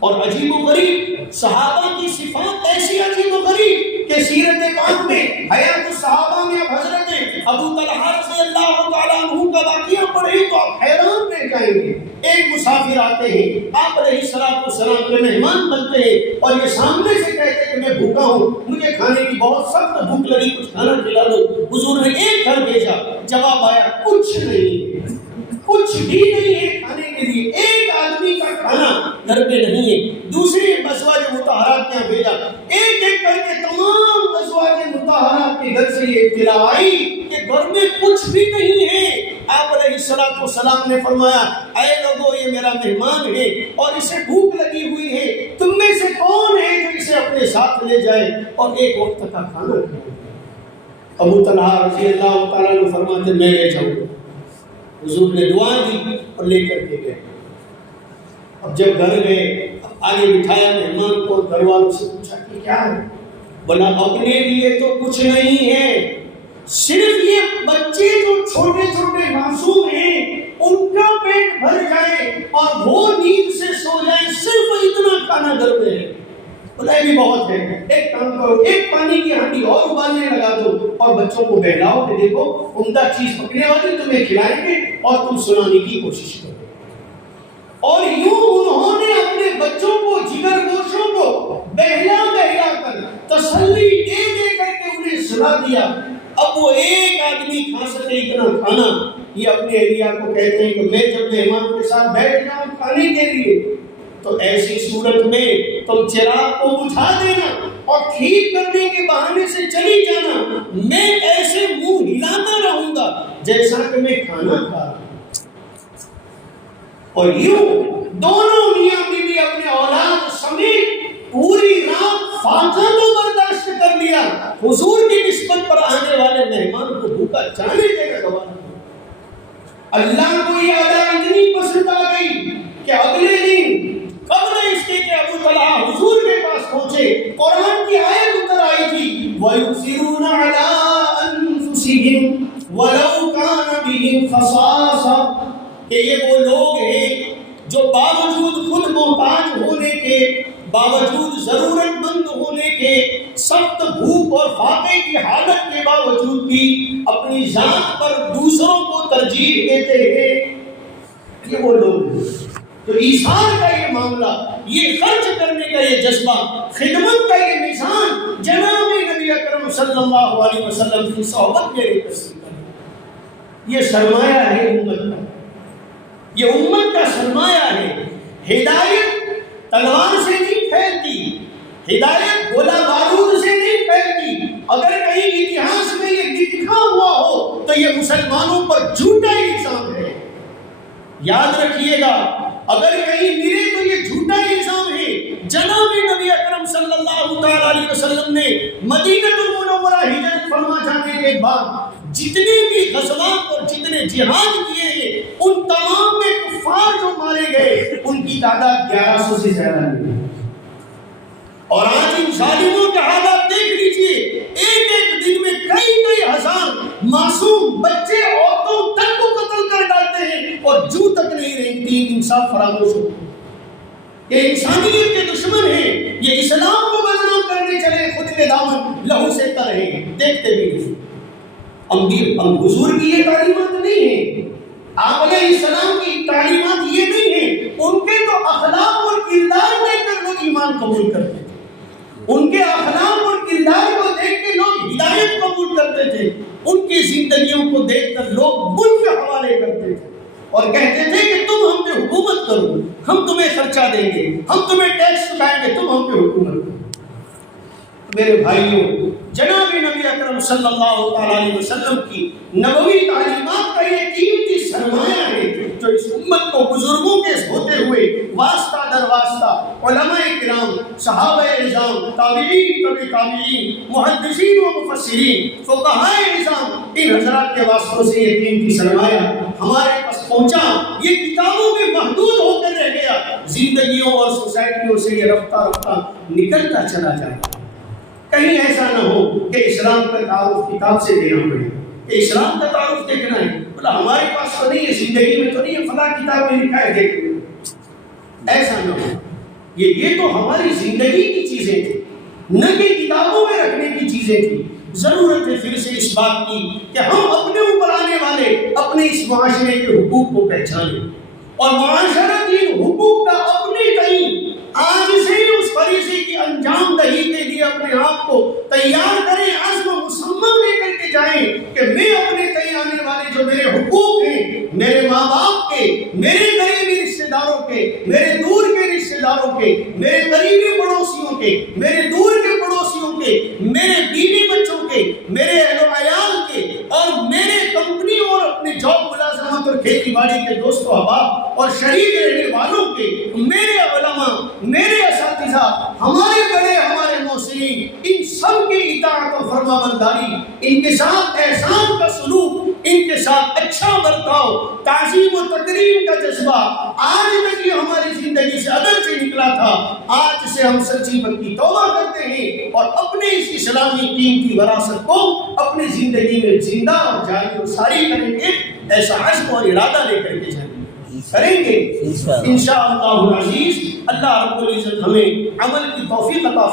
اور عجیب و غریب صحابہ کی صفات ایسی عجیب و غریب کہ سیرت پاک میں حیات الصحابہ میں اب حضرت ابو طلحہ رضی اللہ تعالیٰ عنہ کا واقعہ پڑھیں تو آپ حیران رہ جائیں گے. ایک مسافر آتے ہیں, آپ علیہ السلام کے مہمان بنتے ہیں اور یہ سامنے سے کہتے ہیں کہ میں بھوکا ہوں, مجھے کھانے کی بہت سخت بھوک لگی, کچھ کھانا کھلا دو. حضور نے ایک گھر بھیجا, جواب آیا کچھ نہیں, کچھ بھی نہیں ہے کھانے کے لیے, ایک آدمی کا کھانا گھر پہ نہیں ہے. دوسری ازواج مطہرات نے بھیجا, ایک ایک کر کے تمام ازواج مطہرات کے گھر سے یہ اطلاع آئی کہ گھر میں کچھ بھی نہیں ہے. آپ علیہ السلام نے فرمایا, اے لوگو یہ میرا مہمان ہے اور اسے بھوک لگی ہوئی ہے, تم میں سے کون ہے جو اسے اپنے ساتھ لے جائے اور ایک وقت کا کھانا کھائے. ابو طلحہ رضی اللہ تعالیٰ نے فرماتے میں لے جاؤں. حضور نے دعا دی اور لے کر کے گئے. اب جب گھر گئے, آگے بٹھایا مہمان کو, گھر والوں سے پوچھا کہ کیا ہے. بولا اپنے لیے تو کچھ نہیں ہے, صرف یہ بچے جو چھوٹے چھوٹے معصوم ہیں ان کا پیٹ بھر جائے اور وہ نیند سے سو جائے, صرف اتنا کھانا گھر میں ہے. بولا یہ بھی بہت ہے, ایک کام کرو, ایک پانی کی ہانڈی اور ابالنے لگا دو اور بچوں کو بہلاؤ کہ دیکھو عمدہ چیز پکنے والی تمہیں کھلائیں گے اور تم سنانے کی کوشش کرو. اور یوں انہوں نے اپنے بچوں کو, جگر گوشوں کو بہلا بہلا کر تسلی دے دے کر کے انہیں سنا دیا. اب وہ ایک آدمی کھا سکے اتنا کھانا. یہ اپنے اہلیہ کو کہتے ہیں کہ میں جب مہمان کے ساتھ بیٹھ جاؤں کھانے کے لیے تو ایسی صورت میں تم چراغ کو بجھا دینا اور ٹھیک کرنے کے بہانے سے چلی جانا, میں ایسے منہ ہلاتا رہوں گا جیسا کہ میں کھانا کھا رہا ہوں. اور یوں دونوں میاں بیوی اپنے اولاد سمیت پوری رات فاقہ تو برداشت کر لیا, حضور کی نسبت پر آنے والے مہمان کو بھوکا جانے دے گا گوارا. اللہ کو یہ ادا اتنی پسند آ گئی کہ اگلے دن قبل اس کے کہ ابو طلحہ حضور کے پاس پہنچے, قرآن کی آیت اتر آئی تھی وَيُؤْثِرُونَ عَلَىٰ أَنفُسِهِمْ وَلَوْ كَانَ بِهِمْ خَصَاصَةٌ, کہ یہ وہ لوگ ہیں جو باوجود خود محتاج ہونے کے, باوجود ضرورت مند ہونے کے, سخت بھوک اور فاقے کی حالت کے باوجود بھی اپنی ذات پر دوسروں کو ترجیح دیتے ہیں. یہ وہ لوگ ہیں تو ایثار کا یہ معاملہ, یہ خرچ کرنے کا یہ جذبہ, خدمت کا یہ مزاج جناب نبی اکرم صلی اللہ علیہ وسلم کی صحبت میں تصدیق ہے. یہ سرمایہ ہے امت کا, یہ امت کا سرمایہ ہے. ہدایت تلوار سے نہیں پھیلتی, ہدایت گولہ بارود سے نہیں پھیلتی. اگر کہیں اتہاس میں یہ لکھا ہوا ہو تو یہ مسلمانوں پر جھوٹا الزام ہے. یاد رکھیے گا, اگر کہیں ملے تو یہ جھوٹا الزام ہے. جناب نبی اکرم صلی اللہ علیہ وسلم نے مدینہ المنورہ ہجرت فرما جانے کے بعد جتنے بھی غزوات اور جتنے جہاد کیے ہیں ان تمام میں کفار جو مارے گئے ان کی تعداد 1100 سے زیادہ نہیں. اور آج ان ظالموں کے حالات دیکھ لیجئے, ایک ایک دن میں کئی ہزار معصوم بچے عورتوں تک کو قتل کر ڈالتے ہیں اور جو تک نہیں رہتی. انصاف فراموش ہو, یہ انسانیت کے دشمن ہیں, یہ اسلام کو بدنام کرنے چلے, خود کے دامن لہو سے تر ہیں, دیکھتے بھی نہیں. ہم حضور کی یہ تعلیمات نہیں ہیں, آپ علیہ السلام کی تعلیمات یہ نہیں ہیں. ان کے تو اخلاق اور کردار دیکھ کر لوگ ایمان قبول کرتے تھے, ان کے اخلاق اور کردار کو دیکھ کے لوگ ہدایت قبول کرتے تھے, ان کی زندگیوں کو دیکھ کر لوگ ملک کے حوالے کرتے تھے اور کہتے تھے کہ تم ہم پہ حکومت کرو, ہم تمہیں خرچہ دیں گے, ہم تمہیں ٹیکس چکائیں گے, تم ہم پہ حکومت کرو. میرے بھائیوں, جناب نبی اکرم صلی اللہ علیہ وسلم کی نبوی تعلیمات کا یہ قیمتی سرمایہ ہے جو اس امت کو بزرگوں کے ہوتے ہوئے واسطہ در واسطہ علماء کرام، صحابہ نظام، تابعین، تبع تابعین، محدثین و مفسرین، فقہائے نظام، ان حضرات کے واسطوں سے یہ قیمتی سرمایہ ہمارے پاس پہنچا، یہ کتابوں میں محدود ہو کر رہ گیا، زندگیوں اور سوسائٹیوں سے یہ رفتہ رفتہ نکلتا چلا جائے۔ کہیں ایسا نہ ہو کہ اسلام کا تعارف کتاب سے دینا پڑے، کہ اسلام کا تعارف دیکھنا ہے، بولا ہمارے پاس تو نہیں ہے، زندگی میں تو نہیں ہے، فلاں کتاب میں لکھا ہے دیکھو، ایسا نہ ہو۔ یہ تو ہماری زندگی کی چیزیں تھیں، نہ کہ کتابوں میں رکھنے کی چیزیں تھیں۔ ضرورت ہے پھر سے اس بات کی کہ ہم اپنے اوپر آنے والے اپنے اس معاشرے کے حقوق کو پہچانیں، اور معاشرت ان حقوق کا اپنے تئیں آج سے ہی اس فریضے کی انجام دہی کے لیے اپنے آپ کو تیار کریں، عزم و مصمم لے کر کے جائیں کہ میں اپنے تئیں آنے والے جو میرے حقوق ہیں، میرے ماں باپ کے، میرے قریبی رشتے داروں کے، میرے دور کے رشتے داروں کے، میرے قریبی پڑوسیوں کے، میرے دور کے پڑوسیوں کے، میرے بیوی بچوں کے، میرے اہل و عیال کے، اور میرے کمپنی اور اپنے جاب ملازمت اور کھیتی باڑی کے دوست و احباب اور شریک رہنے والوں کے، میرے علماء، میرے اساتذہ، ہمارے بڑے، ہمارے محسنین، ان سب کی اطاعت و فرما برداری، ان کے ساتھ احسان کا سلوک، ان کے ساتھ اچھا برتاؤ، تعظیم و تکریم کا جذبہ آج تک یہ ہماری زندگی سے اگر سے نکلا تھا، آج سے ہم سچی پکی توبہ کرتے ہیں اور اپنے اس اسلامی قیمتی وراثت کو اپنی زندگی میں زندہ اور جاری و ساری کریں گے، ایسا عزم اور ارادہ لے کر کے جائیں کریں گے انشاءاللہ العزیز۔ اللہ رب العزت ہمیں عمل کی توفیق عطا